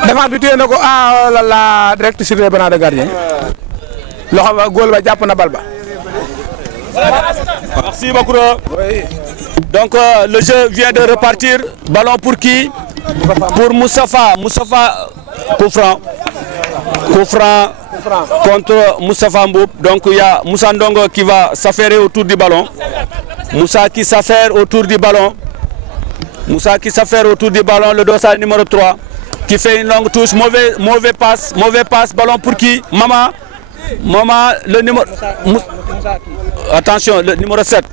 défense bi téye na ko oh là là direct sur les bras de gardien loxo ba góol ba jàpp na bal ba. Merci beaucoup. Oui. Donc le jeu vient de repartir. Ballon pour qui? Pour Moustapha coup franc contre Moustapha Mboub. Donc il y a Moussa Ndongo qui va s'affairer autour du ballon. Moussa qui s'affaire autour du ballon. Le dossard numéro 3 qui fait une longue touche. Mauvais passe. Ballon pour qui? Maman, le numéro... Attention, le numéro 7.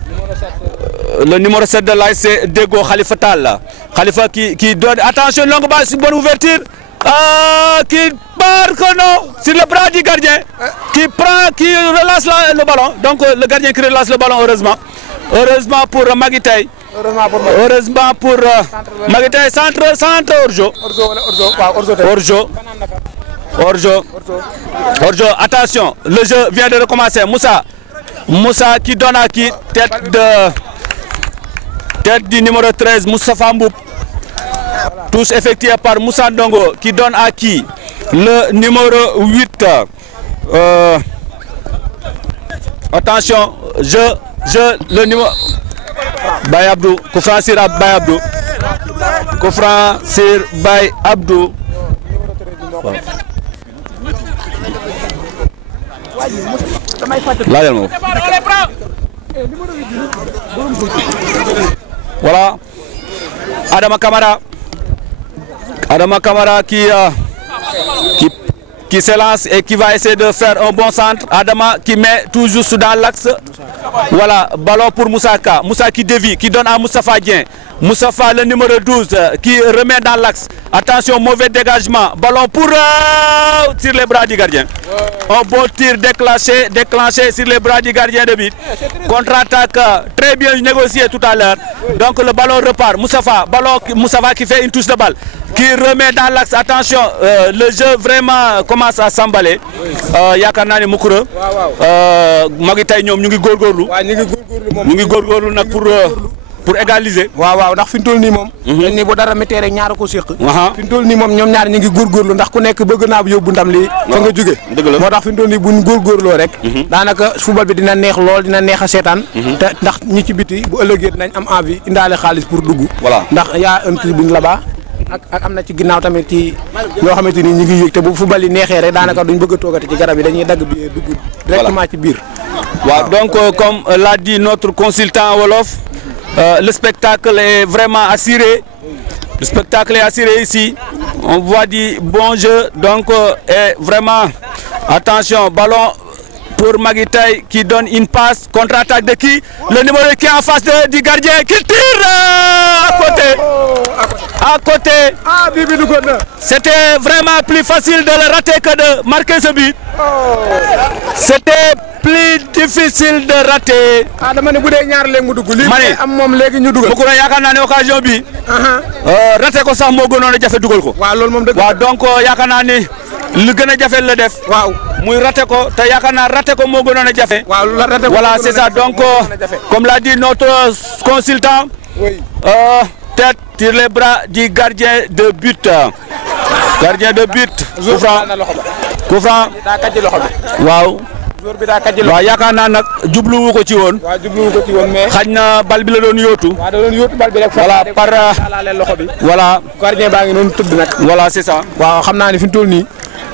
Le numéro 7 de l'ASC Dego Khalifa Tall. Khalifa qui donne... Attention, longue balle, bonne ouverture. Qui marque non sur le bras du gardien. Qui relance le ballon. Donc le gardien qui relance le ballon, heureusement pour Magitay. Heureusement pour Magitay, centre Orjo. Attention, le jeu vient de recommencer. Moussa qui donne à qui? Tête du numéro 13, Moustapha Mboub. Touche effectuée par Moussa Ndongo qui donne à qui? Le numéro 8. Attention, le numéro... Baye Abdou, Koufran Sir Baye Abdou. Voilà. Adama Kamara qui s'élance et qui va essayer de faire un bon centre. Adama qui met tout juste dans l'axe. Voilà, ballon pour Moussa qui dévie, qui donne à Moustapha Dien. Moustapha, le numéro 12, qui remet dans l'axe. Attention, mauvais dégagement. Ballon pour sur les bras du gardien. Un bon tir déclenché sur les bras du gardien de but. Contre-attaque très bien négocié tout à l'heure. Donc le ballon repart. Moustapha qui fait une touche de balle. Qui remet dans l'axe. Attention, le jeu vraiment commence à s'emballer. Yaakaar naa ne Mukura. Magitay ñoom ñu ngi góorgóorlu. ñu ngi góorgóorlu nag pour égaliser. waaw ndax fi mu toll nii moom. dañ ne bu dara méttee rek ñaar ko séq. fi mu toll nii moom ñoom ñaar ñu ngi góorgóorlu ndax ku nekk bëgg naa yóbbu ndam li fa nga jóge moo tax fi mu toll nii buñ góorgóorloo rek. daanaka football bi dina neex lool dina neex a seetaan. te ndax ñi ci biti bu ëllëgee dinañ am envie indaale xaalis pour dugg. ndax yaa un tribune là-bas. ak am na ci ginnaaw tamit ci ñoo xamante ni ñu ngi yëg te bu football yi neexee rek daanaka duñ bëgg a toogati ci garab yi dañuy dagg bi dugg directement ci biir. waaw donc comme l'a dit notre consultant wolof. Le spectacle est vraiment assuré. Le spectacle est assuré ici. On voit du bon jeu. Donc, et vraiment, attention, ballon pour Magitay qui donne une passe. Contre-attaque de qui? Le numéro qui est en face du gardien qui tire à côté. C'était vraiment plus facile de le rater que de marquer ce but. C'était plus difficile de rater. dama ne bu dee ñaar léegi mu dugg. lii am moom léegi ñu dugal. bu ko yaakaar naa ne occasion bi. raté ko sax moo gënoon a jafe dugal ko. waaw loolu moom dëgg. waaw donc yaakaar naa ni lu gën a jafe la def. waaw muy raté ko te yaakaar naa raté ko moo gënoon a jafe. waaw raté ko voilà c'est ça donc comme l'a dit notre consultant. oui. Tête sur les bras du gardien de but. Gardien de but. Coup franc. Waaw. waaw yaakaar naa nag jubluwu ko ci woon. waaw jubluwu ko ci woon mais. xañ na bal bi la doon yóotu. waaw da doon yóotu bal bi rek. voilà par loxo bi. voilà. gardien baa ngi noonu tëdd nag. voilà c'est ça. waaw xam naa ne fi mu toll nii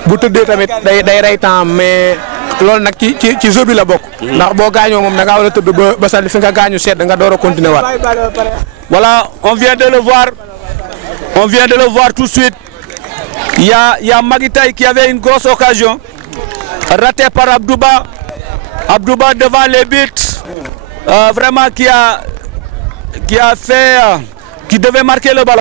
bu tëddee tamit day rey temps mais loolu nag ci jeu bi la bokk. ndax boo gaañoo moom da ngaa war a tëdd ba sànni fi nga gaañu sedd nga door a continuer waat. voilà on vient de le voir tout de suite. Il y a Magitaï qui avait une grosse occasion, ratée par Abdouba. Abdouba devant les buts, vraiment qui devait marquer le ballon.